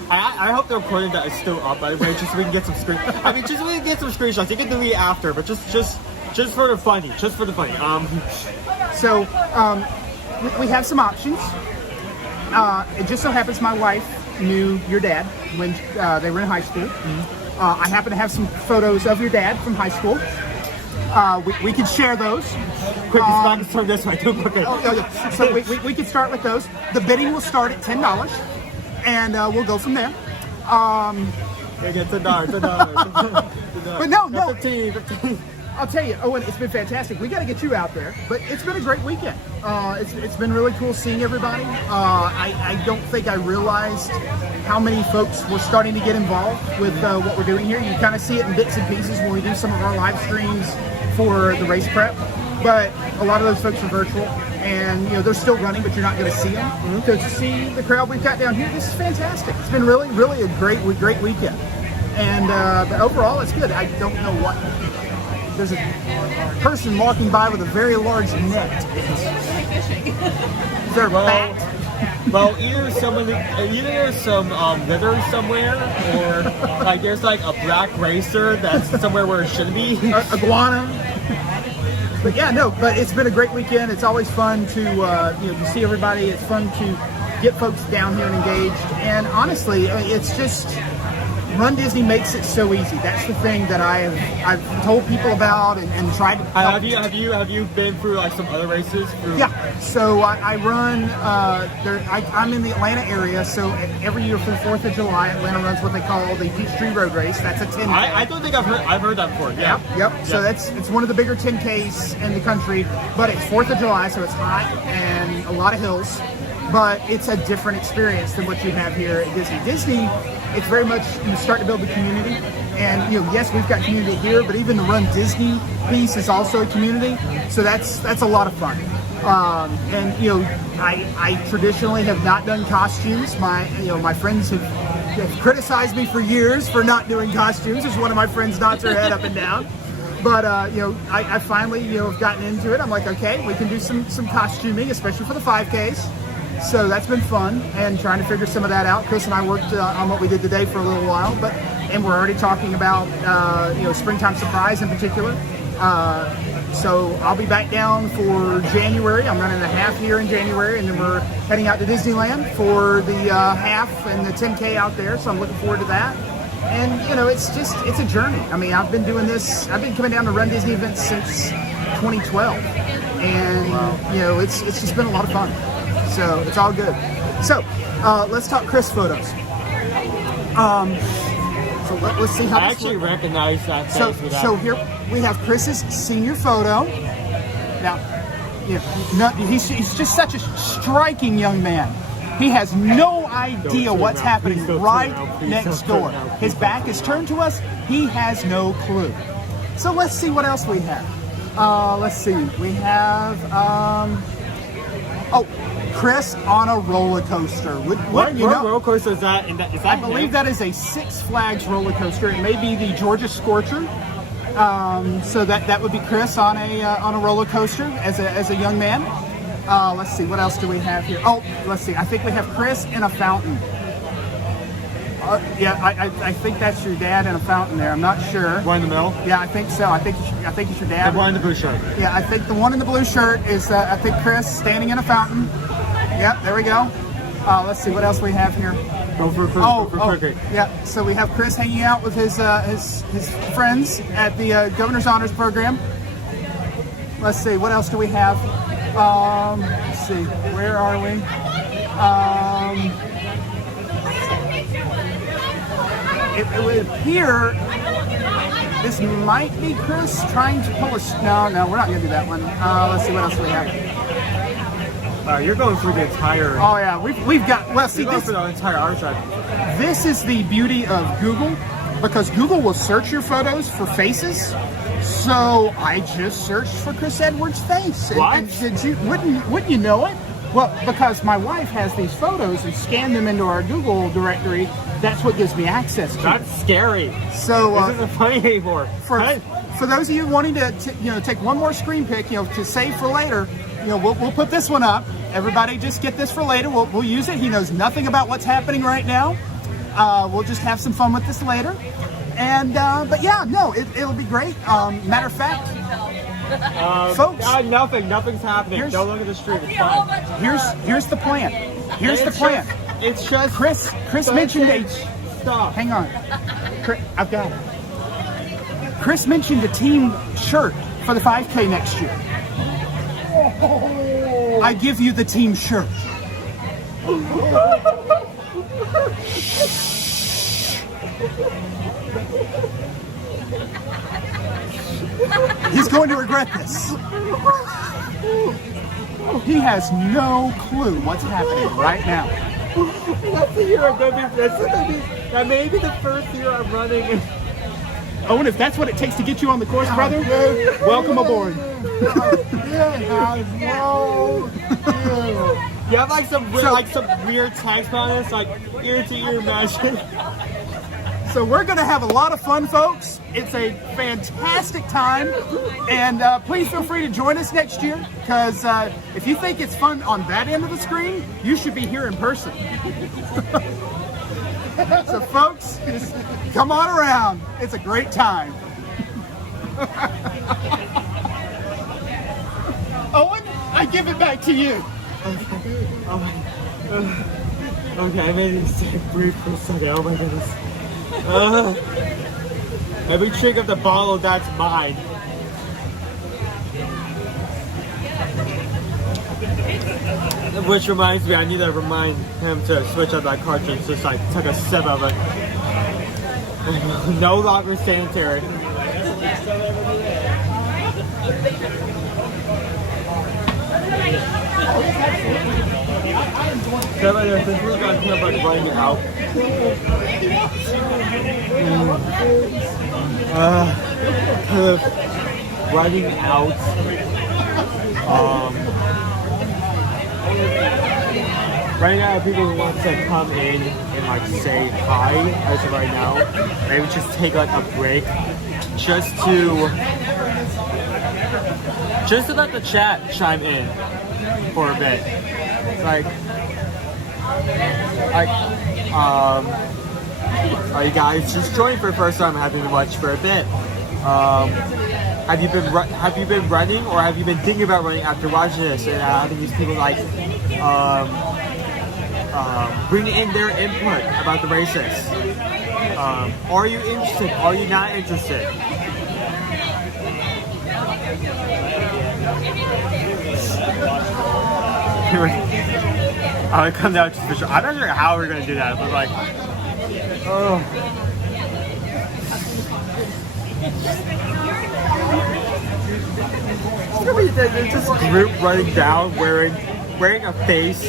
I hope the recording that is still up, by the way, just so we can get some screenshots. You can delete it after, but just for the funny, We have some options. It just so happens my wife knew your dad when they were in high school. I happen to have some photos of your dad from high school. We could share those. Quick, this back is turned this way. Too quickly. Yeah. So we could start with those. The bidding will start at $10, and we'll go from there. They get $10. But no. 15. I'll tell you, Owen, it's been fantastic. We got to get you out there, but it's been a great weekend. It's been really cool seeing everybody. I don't think I realized how many folks were starting to get involved with what we're doing here. You kind of see it in bits and pieces when we do some of our live streams for the race prep, but a lot of those folks are virtual, and they're still running, but you're not going to see them. So to see the crowd we've got down here, this is fantastic. It's been really, really a great weekend, and but overall, it's good. I don't know what. There's a person walking by with a very large net. Is there a bat? Well, either there's some litter somewhere, or like there's like a black racer that's somewhere where it shouldn't be. Iguana. But yeah, no. But it's been a great weekend. It's always fun to to see everybody. It's fun to get folks down here and engaged. And honestly, it's just. Run Disney makes it so easy. That's the thing that I've told people about and tried to help. Have you been through like some other races? Yeah. So I run. I'm in the Atlanta area. So every year for the 4th of July, Atlanta runs what they call the Peachtree Road Race. That's a 10K. I don't think I've heard that before. Yeah. Yep. So it's one of the bigger 10Ks in the country. But it's 4th of July, so it's hot and a lot of hills. But it's a different experience than what you have here at Disney. Disney, it's very much, you start to build the community. And, yes, we've got community here, but even the Run Disney piece is also a community. So that's a lot of fun. And, I traditionally have not done costumes. My friends have criticized me for years for not doing costumes. As one of my friends nods her head up and down. But, I finally, have gotten into it. I'm like, okay, we can do some costuming, especially for the 5Ks. So that's been fun, and trying to figure some of that out. Chris and I worked on what we did today for a little while, and we're already talking about Springtime Surprise in particular. So I'll be back down for January. I'm running a half here in January, and then we're heading out to Disneyland for the half and the 10K out there. So I'm looking forward to that. And it's a journey. I mean, I've been doing this. I've been coming down to Run Disney events since 2012, and it's just been a lot of fun. So it's all good. So let's talk Chris photos. So let's see how. I actually recognize that face. So here we have Chris's senior photo. Now, he's just such a striking young man. He has no idea what's happening right next door. His back is turned to us. He has no clue. So let's see what else we have. Let's see. We have. Chris on a roller coaster. What roller coaster is that? I believe that is a Six Flags roller coaster. It may be the Georgia Scorcher. So that would be Chris on a roller coaster as a young man. Let's see, what else do we have here? Oh, let's see. I think we have Chris in a fountain. I think that's your dad in a fountain there. I'm not sure. One in the middle? Yeah, I think so. I think it's your dad. The one in the blue shirt. Yeah, I think the one in the blue shirt is I think Chris standing in a fountain. Yep, there we go. Let's see what else we have here. Go for quicker. Yeah, so we have Chris hanging out with his friends at the Governor's Honors Program. Let's see, what else do we have? Let's see, where are we? It would appear this might be Chris trying to pull a... No, we're not going to do that one. Let's see what else we have. You're going through the entire... Oh, yeah. We've got... Well, see, this... the entire archive. This is the beauty of Google, because Google will search your photos for faces. So I just searched for Chris Edwards' face. What? Wouldn't you know it? Well, because my wife has these photos and scanned them into our Google directory. That's what gives me access to. That's scary. So this isn't funny anymore. For those of you wanting to take one more screen pic, to save for later, we'll put this one up. Everybody just get this for later. We'll use it. He knows nothing about what's happening right now. We'll just have some fun with this later. And but yeah, no, it'll be great. Matter of fact, folks, nothing's happening. Don't look at the street. It's fine. Here's the plan. Here's the plan. It's just Chris mentioned a... Stop. Hang on. I've got it. Chris mentioned a team shirt for the 5K next year. I give you the team shirt. He's going to regret this. He has no clue what's happening right now. That's the year I'm going to be. That may be the first year I'm running. Oh, and if that's what it takes to get you on the course, brother, welcome aboard. You have like some weird text on this, like ear to ear magic. So we're going to have a lot of fun, folks. It's a fantastic time, and please feel free to join us next year, because if you think it's fun on that end of the screen, you should be here in person. So folks, just come on around. It's a great time. Owen, I give it back to you. Okay, I made a mistake. Breathe for a second. Oh my goodness. Every trick of the bottle, that's mine. Which reminds me, I need to remind him to switch up that cartridge. Just like took a sip of it. No longer sanitary. So since we're going to like running out. Kind of running out. Right now, people who want to come in and like say hi as of right now, maybe just take like a break, just to let the chat chime in for a bit. Are you guys just joining for the first time? Having to watch for a bit. Have you been running, or have you been thinking about running after watching this? And having these people like bring in their input about the races. Are you interested? Are you not interested? I'll come down to fish. I'm not sure how we're gonna do that, but like, oh. There's this group running down wearing a face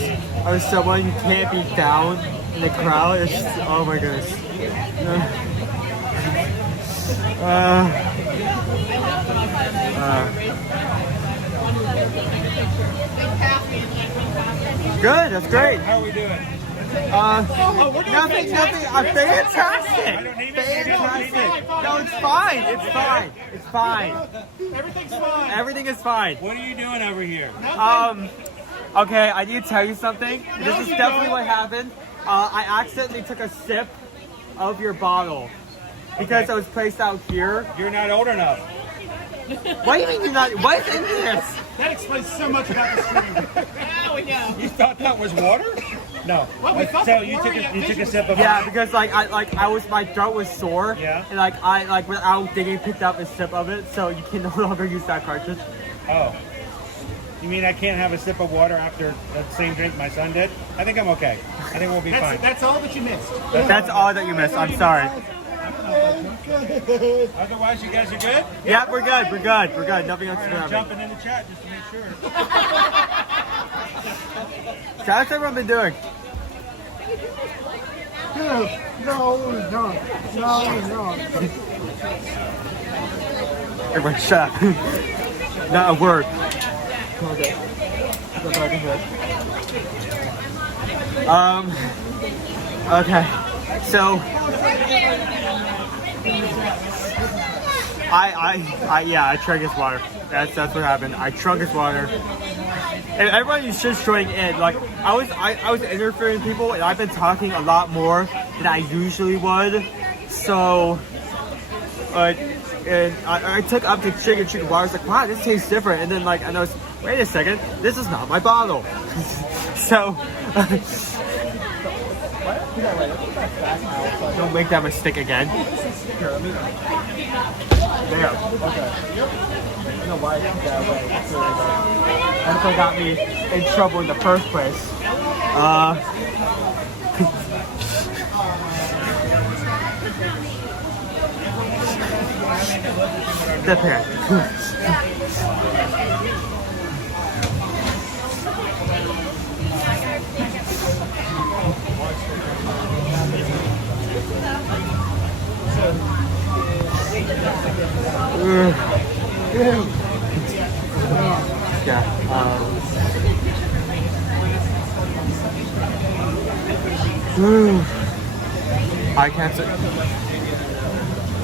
of someone who can't be down in the crowd. It's just, oh my goodness. Good, that's great. How are we doing? Nothing. Fantastic. No, it's fine. Everything's fine. Everything is fine. What are you doing over here? Okay, I need to tell you something. This is definitely what happened. I accidentally took a sip of your bottle because I was placed out here. You're not old enough. What do you mean you're not? What is in this? That explains so much about the stream. Now we know. You thought that was water? No. Well, we thought So that you water, took a sip of Yeah, because my throat was sore. Yeah. And I without thinking picked up a sip of it, so you can no longer use that cartridge. Oh. You mean I can't have a sip of water after the same drink my son did? I think I'm okay. I think we'll be fine. That's all that you missed. That's all that you missed. I'm sorry. Otherwise, you guys are good? Yeah, we're good. Nothing else to I'm happen. jumping in the chat just to make sure. So how's everyone been doing? No. Everyone shut up. Not a word. Okay. Okay. So I trunk his water. That's what happened. I trunk his water. And everybody is just joining in. Like I was interviewing people, and I've been talking a lot more than I usually would. So, and I took up the chicken water. I was like, wow, this tastes different. And then like I noticed, wait a second, this is not my bottle. So. Don't make that mistake again. There. Okay. know why I did that way. That's what got me in trouble in the first place. Step here.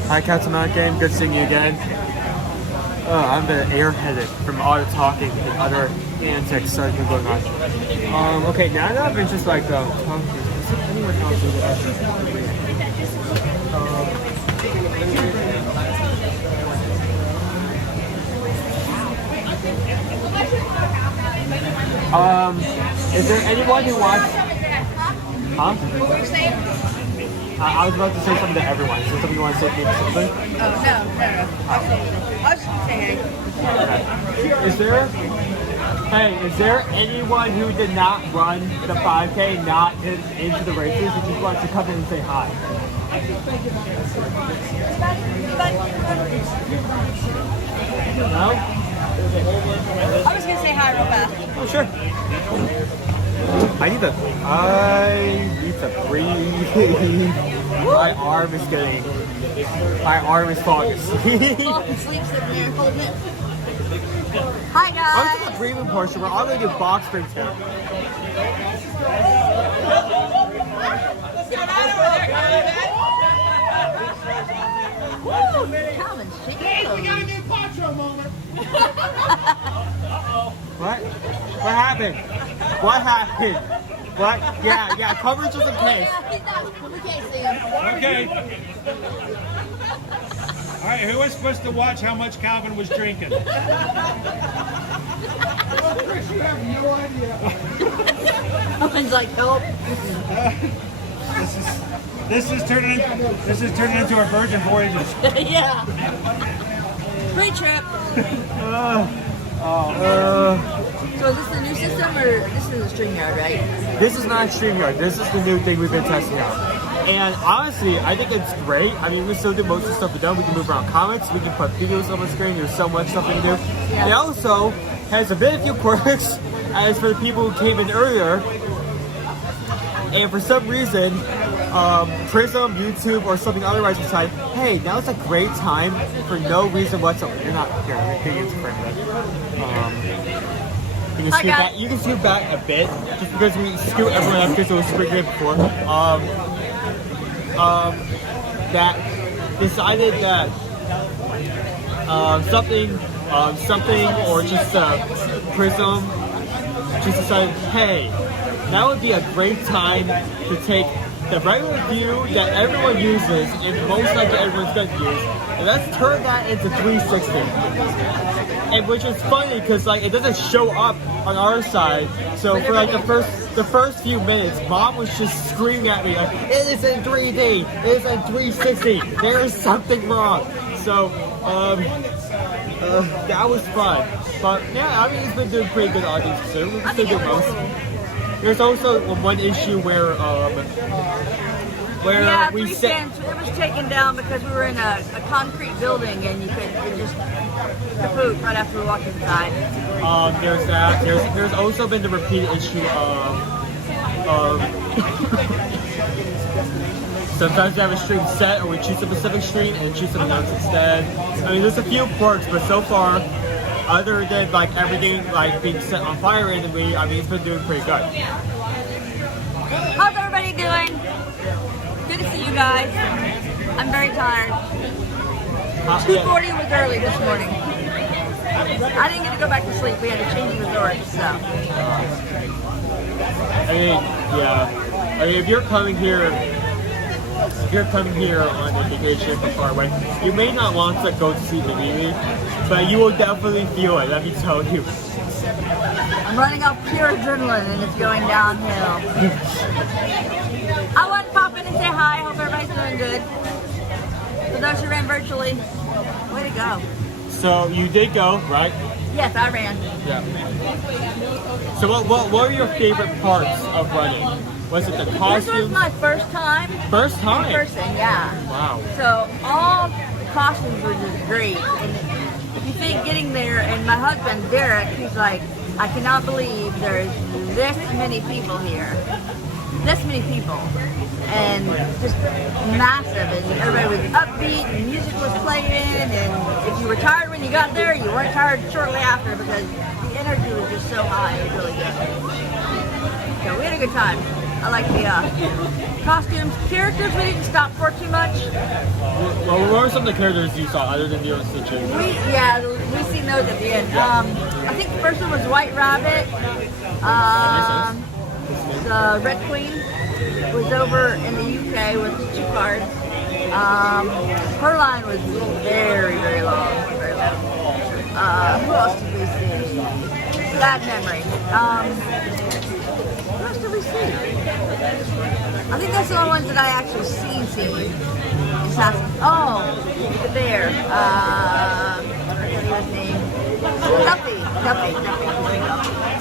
Hi, Cats Amount Game. Good seeing you again. Oh, I'm a bit airheaded from all the talking and other antics that have been going on. Okay, now that I've been just like talking, is there anyone else who's is there anyone who wants? Huh? What were you saying? I was about to say something to everyone. Is there something you want to say to me something? Oh, no. I was just saying. Okay. Is there anyone who did not run the 5K, not into the races, who just wants to come in and say hi? No? I was going to say hi real fast. Oh, sure. I need to breathe. My arm is falling asleep. Hi guys. On to the breathing portion, we're all going to do box springs here. We got a new poncho moment. What? What happened? What happened? What? Yeah, coverage just in case. We can't see him. Okay. All right, who was supposed to watch how much Calvin was drinking? Chris, you have no idea. Owen's like, help. This is turning into a Virgin Voyages. Yeah. Great trip. So is this the new system, or this is a StreamYard, right? This is not StreamYard. This is the new thing we've been testing out. And honestly, I think it's great. I mean, we still do most of the stuff we've done. We can move around comments. We can put videos on the screen. There's so much stuff we can do. Yeah. It also has a very few quirks as for the people who came in earlier. And for some reason, Prism, YouTube, or something otherwise decide, hey, now it's a great time for no reason whatsoever. You're not here. You're getting you can scoot back a bit, just because we scoot everyone up because it was pretty good before. That decided that something or just Prism just decided, hey, that would be a great time to take the regular view that everyone uses and most likely everyone's going to use, and let's turn that into 360. And which is funny because like it doesn't show up on our side. So for like the first few minutes, Mom was just screaming at me like, it is in 3D, it is in 360, there is something wrong. So that was fun. But yeah, I mean it's been doing pretty good audience too. We've been doing most. There's also one issue where yeah, we it was taken down because we were in a concrete building and you could just kaput right after we walked inside. There's that. There's also been the repeated issue of sometimes we have a stream set or we choose a specific stream and choose something else instead. I mean, there's a few quirks, but so far, other than like everything like being set on fire randomly, I mean, it's been doing pretty good. How's everybody doing? Good to see you guys. I'm very tired. 2:40 was early this morning. I didn't get to go back to sleep. We had to change resorts, so. I mean, yeah. I mean, if you're coming here on a vacation from far away, you may not want to go to sleep immediately, but you will definitely feel it, let me tell you. I'm running off pure adrenaline and it's going downhill. I want to pop in and say hi. Hope everybody's doing good. For those who ran virtually, way to go. So you did go, right? Yes, I ran. Yeah. So what were your favorite parts of running? Was it the costumes? This was my first time. First time? In person, yeah. Wow. So all the costumes were just great. And if you think getting there, and my husband, Derek, he's like, I cannot believe there's this many people here. This many people. And just massive. And everybody was upbeat, and music was playing, and if you were tired when you got there, you weren't tired shortly after because the energy was just so high. It was really good. So we had a good time. I like the costumes. Characters we didn't stop for too much. Well, what were some of the characters you saw other than the Stitches? We seen those at the end. I think the first one was White Rabbit. The Red Queen was over in the UK with 2 cards. Her line was very, very long. Very long. Who else did we see? Bad memory. Who else did we see? I think that's the only ones that I actually seen. Oh, the bear. What's his name? Duffy.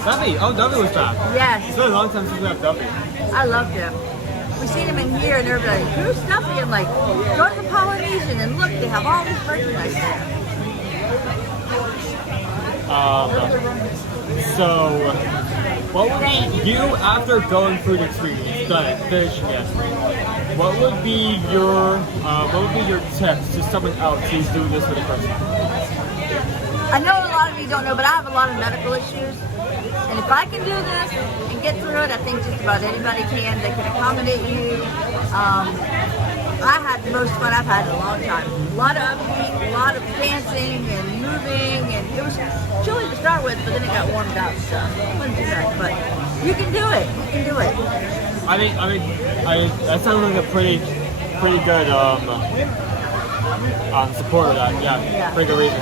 Duffy? Oh, Duffy was back. Yes. It's been a long time since we have Duffy. I loved him. We seen him in here and everybody like, who's Duffy? I'm like, go to the Polynesian and look, they have all this merchandise there. So, what would you, after going through the experience, done it, finishing it, what would be your tips to someone else who's doing this for the first time? I know a lot of you don't know, but I have a lot of medical issues. And if I can do this and get through it, I think just about anybody can. They can accommodate you. I had the most fun I've had in a long time. A lot of upbeat, a lot of dancing and moving, and it was chilly to start with, but then it got warmed up, so it wasn't too bad. But you can do it. You can do it. I mean, that sounds like a pretty good support of that. Yeah, pretty good reason.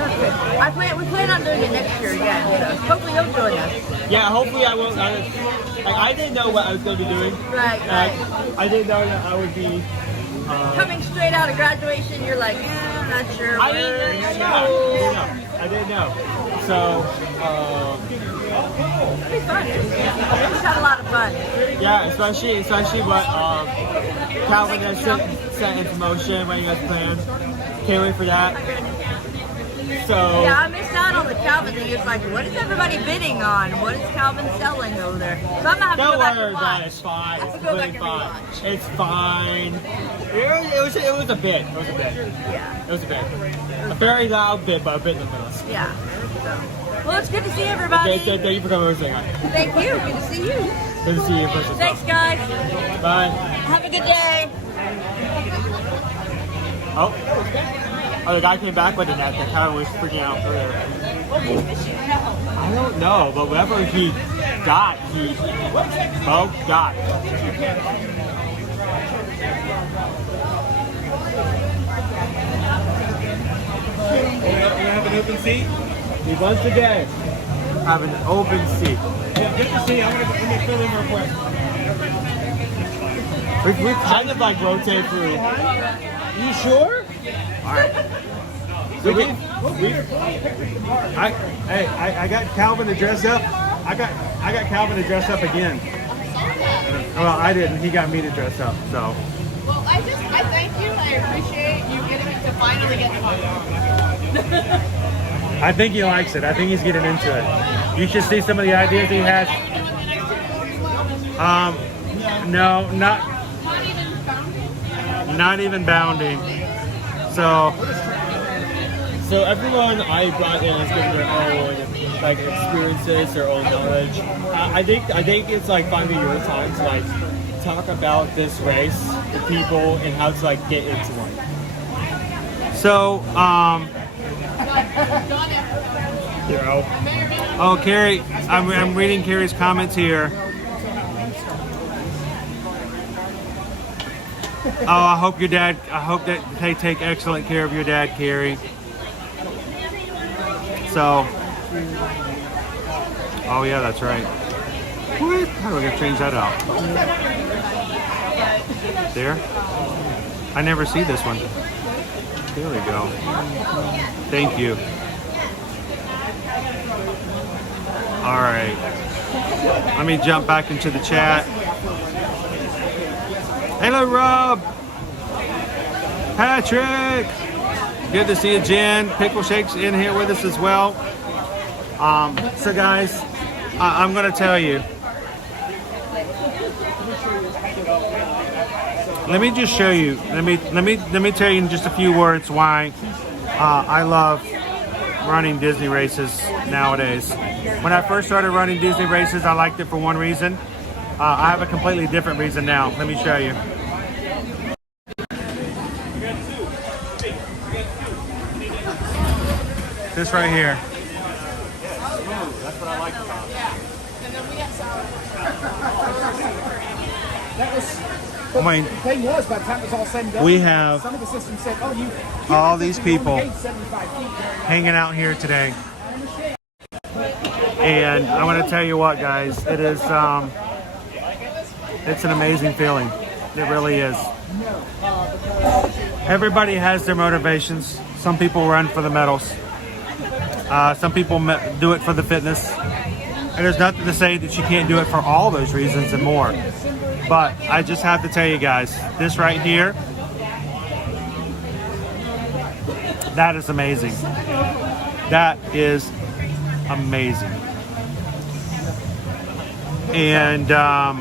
We plan on doing it next year again. So hopefully you'll join us. Yeah, hopefully I will. I didn't know what I was going to be doing. Right. I didn't know that I would be. Coming straight out of graduation, you're like, I'm not sure. I didn't know. So, it'll be fun. We just had a lot of fun. Yeah, especially what Calvin has set into motion, what you guys planned. Can't wait for that. So yeah, I missed out on the Calvin thing. It's like, what is everybody bidding on? What is Calvin selling over there? So I'm gonna have to go back and watch. It's fine. I have to go back and rewatch. It's fine. It was a bit. Yeah. It was a bit. A very loud bit, but a bit nonetheless. Yeah. So, well, it's good to see everybody. Thank you for coming over saying hi. Thank you. Good to see you. Good to see you in person. Thanks, guys. Bye. Have a good day. Oh, the guy came back with the net. The car was freaking out earlier. I don't know, but whatever he got, he got. You have an open seat? He once again have an open seat. Yeah, good to see you. Let me fill in real quick. We kind of like rotate through. You sure? All right. I got Calvin to dress up. I got Calvin to dress up again. Well, I didn't. He got me to dress up. So. Well, I thank you. I appreciate you getting me to finally get to I think he likes it. I think he's getting into it. You should see some of the ideas he has. No, not even bounding. So everyone I brought in is giving their own like experiences, their own knowledge. I think it's like finally your time to like talk about this race, the people, and how to like get into one. So oh, Carrie, I'm reading Carrie's comments here. Oh, I hope that they take excellent care of your dad, Carrie. So, oh yeah, that's right. What? How do we gotta change that out? There? I never see this one. There we go. Thank you. All right. Let me jump back into the chat. Hello, Rob. Patrick. Good to see you, Jen. Pickle Shake's in here with us as well. So guys, I'm going to tell you. Let me just show you. Let me tell you in just a few words why I love running Disney races nowadays. When I first started running Disney races, I liked it for one reason. I have a completely different reason now. Let me show you. This right here. That's what I like about it. That was. I mean, the thing was, by the time it was all said and done, we have some of the systems said, "Oh, you all these people 75 feet." hanging out here today. And I want to tell you what, guys, it is, it's an amazing feeling. It really is. Everybody has their motivations. Some people run for the medals. Some people do it for the fitness. And there's nothing to say that you can't do it for all those reasons and more. But I just have to tell you guys, this right here, that is amazing. That is amazing. And I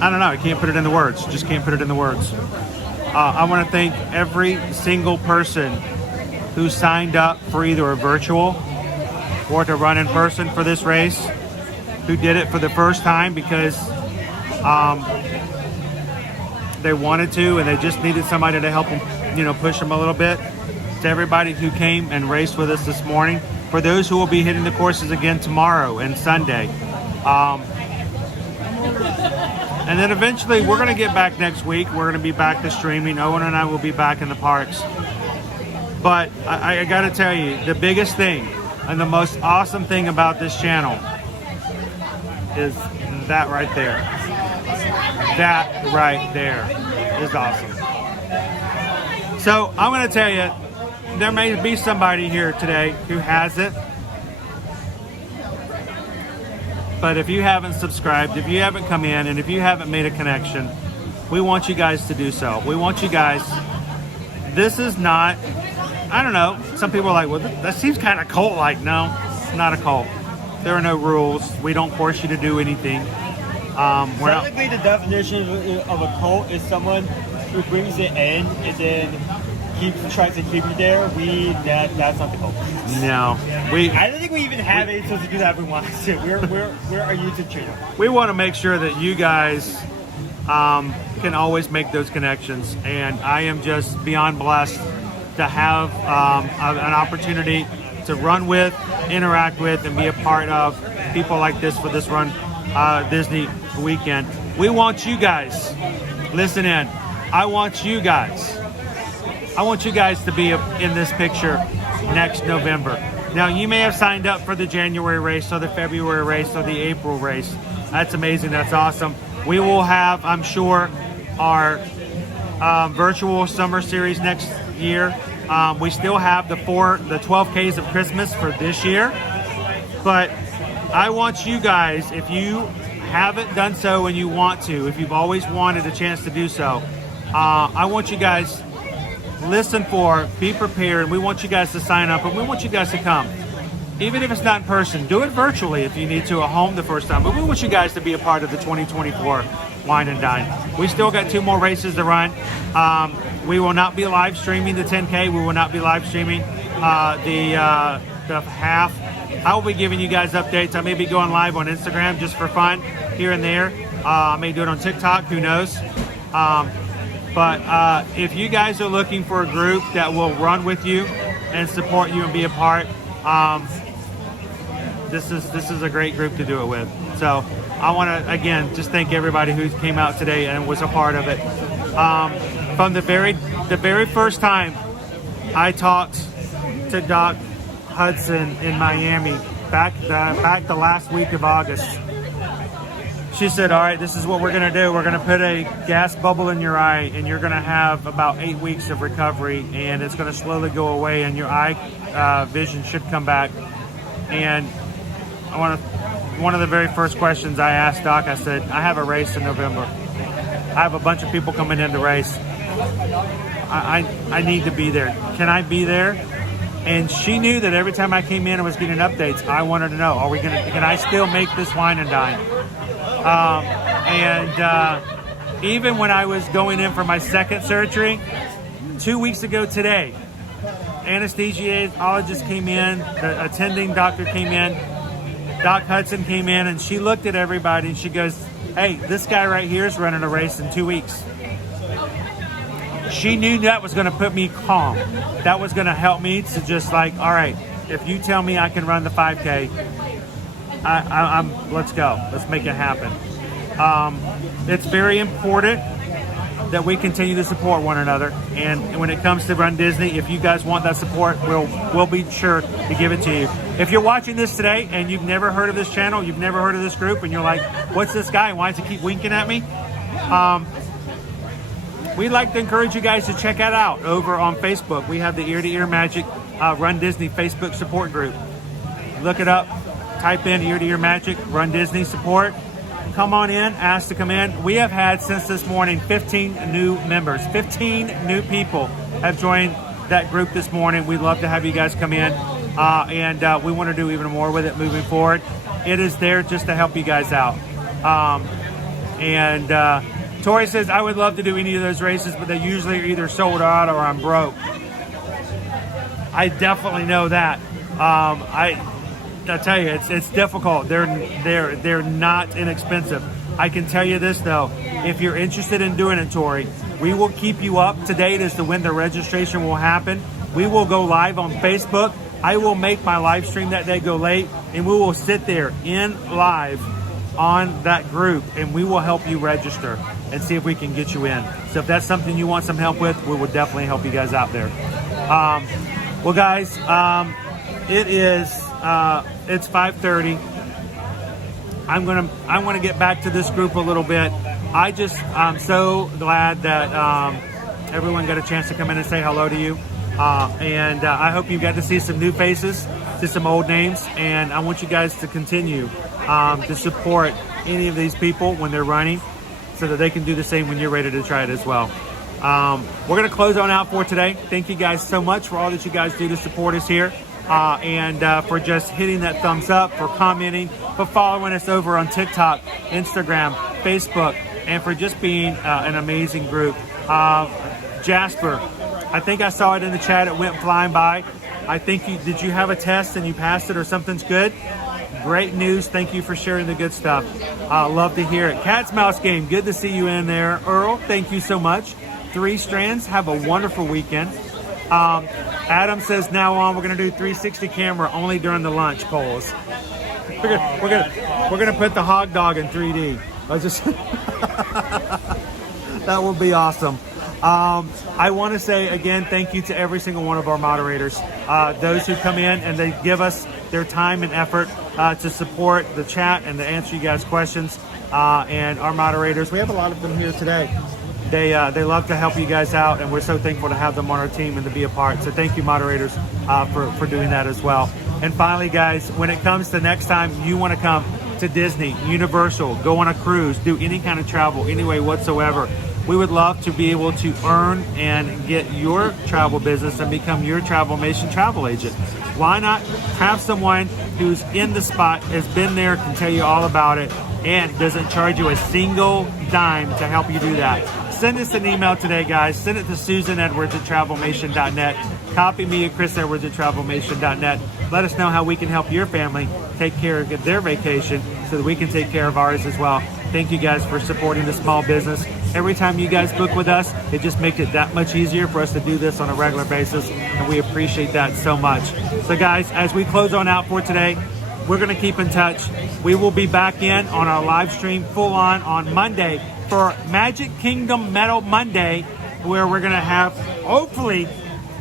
don't know, I can't put it in the words. Just can't put it in the words. I want to thank every single person who signed up for either a virtual or to run in person for this race, who did it for the first time because they wanted to and they just needed somebody to help them, push them a little bit. To everybody who came and raced with us this morning, for those who will be hitting the courses again tomorrow and Sunday. And then eventually we're going to get back next week. We're going to be back to streaming. Owen and I will be back in the parks. But I got to tell you, the biggest thing and the most awesome thing about this channel is that right there. That right there is awesome. So I'm going to tell you, there may be somebody here today who has it. But if you haven't subscribed, if you haven't come in, and if you haven't made a connection, we want you guys to do so. We want you guys, this is not, I don't know, some people are like, well, that seems kind of cult-like. No, it's not a cult. There are no rules. We don't force you to do anything. Technically, the definition of a cult is someone who brings it in and then tries to keep you there. That's not the cult. No, I don't think we even have any supposed to do that if we want to. We're our YouTube channel. We want to make sure that you guys can always make those connections, and I am just beyond blessed to have an opportunity to run with, interact with, and be a part of people like this for this Run Disney weekend. We want you guys, listen in, I want you guys to be in this picture next November. Now, you may have signed up for the January race or the February race or the April race. That's amazing. That's awesome. We will have, I'm sure, our virtual summer series next year. We still have the 12 Ks of Christmas for this year. But I want you guys, if you haven't done so and you want to, if you've always wanted a chance to do so, I want you guys be prepared. We want you guys to sign up, and we want you guys to come. Even if it's not in person, do it virtually if you need to at home the first time. But we want you guys to be a part of the 2024 Wine and Dine. We still got 2 more races to run. We will not be live streaming the 10K. We will not be live streaming the half. I will be giving you guys updates. I may be going live on Instagram just for fun here and there. I may do it on TikTok. Who knows? But if you guys are looking for a group that will run with you and support you and be a part, this is a great group to do it with. So I want to, again, just thank everybody who came out today and was a part of it. From the very first time I talked to Doc Hudson in Miami, back the last week of August, she said, all right, this is what we're going to do. We're going to put a gas bubble in your eye, and you're going to have about 8 weeks of recovery, and it's going to slowly go away, and your eye vision should come back. And one of the very first questions I asked Doc, I said, I have a race in November. I have a bunch of people coming in to race. I need to be there. Can I be there? And she knew that every time I came in and was getting updates, I wanted to know, can I still make this wine and dine? Even when I was going in for my second surgery, 2 weeks ago today, anesthesiologist came in, the attending doctor came in, Doc Hudson came in, and she looked at everybody and she goes, hey, this guy right here is running a race in 2 weeks. She knew that was going to put me calm. That was going to help me to just like, all right, if you tell me I can run the 5K, let's go. Let's make it happen. It's very important that we continue to support one another. And when it comes to Run Disney, if you guys want that support, we'll be sure to give it to you. If you're watching this today and you've never heard of this channel, you've never heard of this group, and you're like, what's this guy? Why does he keep winking at me? We'd like to encourage you guys to check that out over on Facebook. We have the Ear to Ear Magic Run Disney Facebook support group. Look it up, type in Ear to Ear Magic Run Disney support. Come on in, ask to come in. We have had since this morning 15 new members. 15 new people have joined that group this morning. We'd love to have you guys come in, and we want to do even more with it moving forward. It is there just to help you guys out. Tori says, I would love to do any of those races, but they usually are either sold out or I'm broke. I definitely know that. I tell you, it's difficult. They're not inexpensive. I can tell you this though, if you're interested in doing it, Tori, we will keep you up to date as to when the registration will happen. We will go live on Facebook. I will make my live stream that day go late, and we will sit there in live on that group, and we will help you register and see if we can get you in. So if that's something you want some help with, we will definitely help you guys out there. Well, guys, it's 5:30. I want to get back to this group a little bit. I'm so glad that everyone got a chance to come in and say hello to you. And I hope you got to see some new faces, to some old names, and I want you guys to continue to support any of these people when they're running, so that they can do the same when you're ready to try it as well. We're going to close on out for today. Thank you guys so much for all that you guys do to support us here, and for just hitting that thumbs up, for commenting, for following us over on TikTok, Instagram, Facebook, and for just being an amazing group. Jasper, I think I saw it in the chat. It went flying by. I think did you have a test and you passed it, or something's good? Great news. Thank you for sharing the good stuff. Love to hear it. Cat's Mouse Game, good to see you in there. Earl, thank you so much. 3 Strands, have a wonderful weekend. Adam says now on we're going to do 360 camera only during the lunch polls. We're gonna put the hog dog in 3D. That will be awesome. I want to say again, thank you to every single one of our moderators, those who come in and they give us their time and effort to support the chat and to answer you guys' questions. And our moderators, we have a lot of them here today. They love to help you guys out, and we're so thankful to have them on our team and to be a part. So thank you, moderators, for doing that as well. And finally, guys, when it comes to next time you want to come to Disney, Universal, go on a cruise, do any kind of travel, any way whatsoever, we would love to be able to earn and get your travel business and become your Travelmation travel agent. Why not have someone who's in the spot, has been there, can tell you all about it, and doesn't charge you a single dime to help you do that? Send us an email today, guys. Send it to susanedwards@travelmation.net. Copy me at chrisedwards@travelmation.net. Let us know how we can help your family take care of their vacation so that we can take care of ours as well. Thank you guys for supporting the small business. Every time you guys book with us, it just makes it that much easier for us to do this on a regular basis, and we appreciate that so much. So guys, as we close on out for today, we're going to keep in touch. We will be back in on our live stream full on Monday for Magic Kingdom Medal Monday, where we're going to have hopefully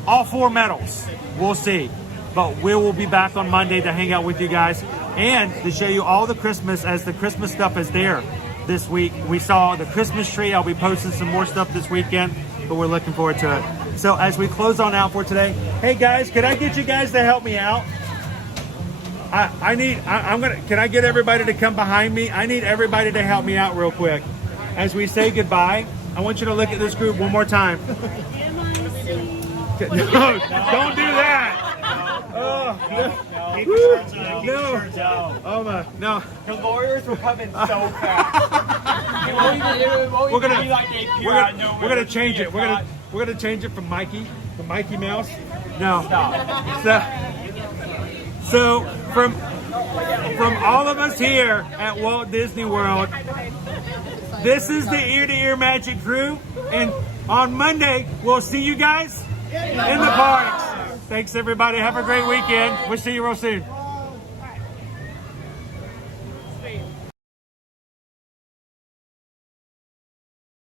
all 4 medals. We'll see. But we will be back on Monday to hang out with you guys and to show you all the Christmas, as the Christmas stuff is there. this week. We saw the Christmas tree. I'll be posting some more stuff this weekend, but we're looking forward to it. So as we close on out for today, hey guys, can I get you guys to help me out? Can I get everybody to come behind me? I need everybody to help me out real quick. As we say goodbye, I want you to look at this group one more time. No, don't do that. Oh, no. Oh my, no. The lawyers were coming so fast. We're gonna change it. We're gonna change it from Mikey Mouse. No. So from all of us here at Walt Disney World, this is the Ear to Ear Magic crew, and on Monday we'll see you guys in the parks. Thanks everybody. Have a great weekend. We'll see you real soon.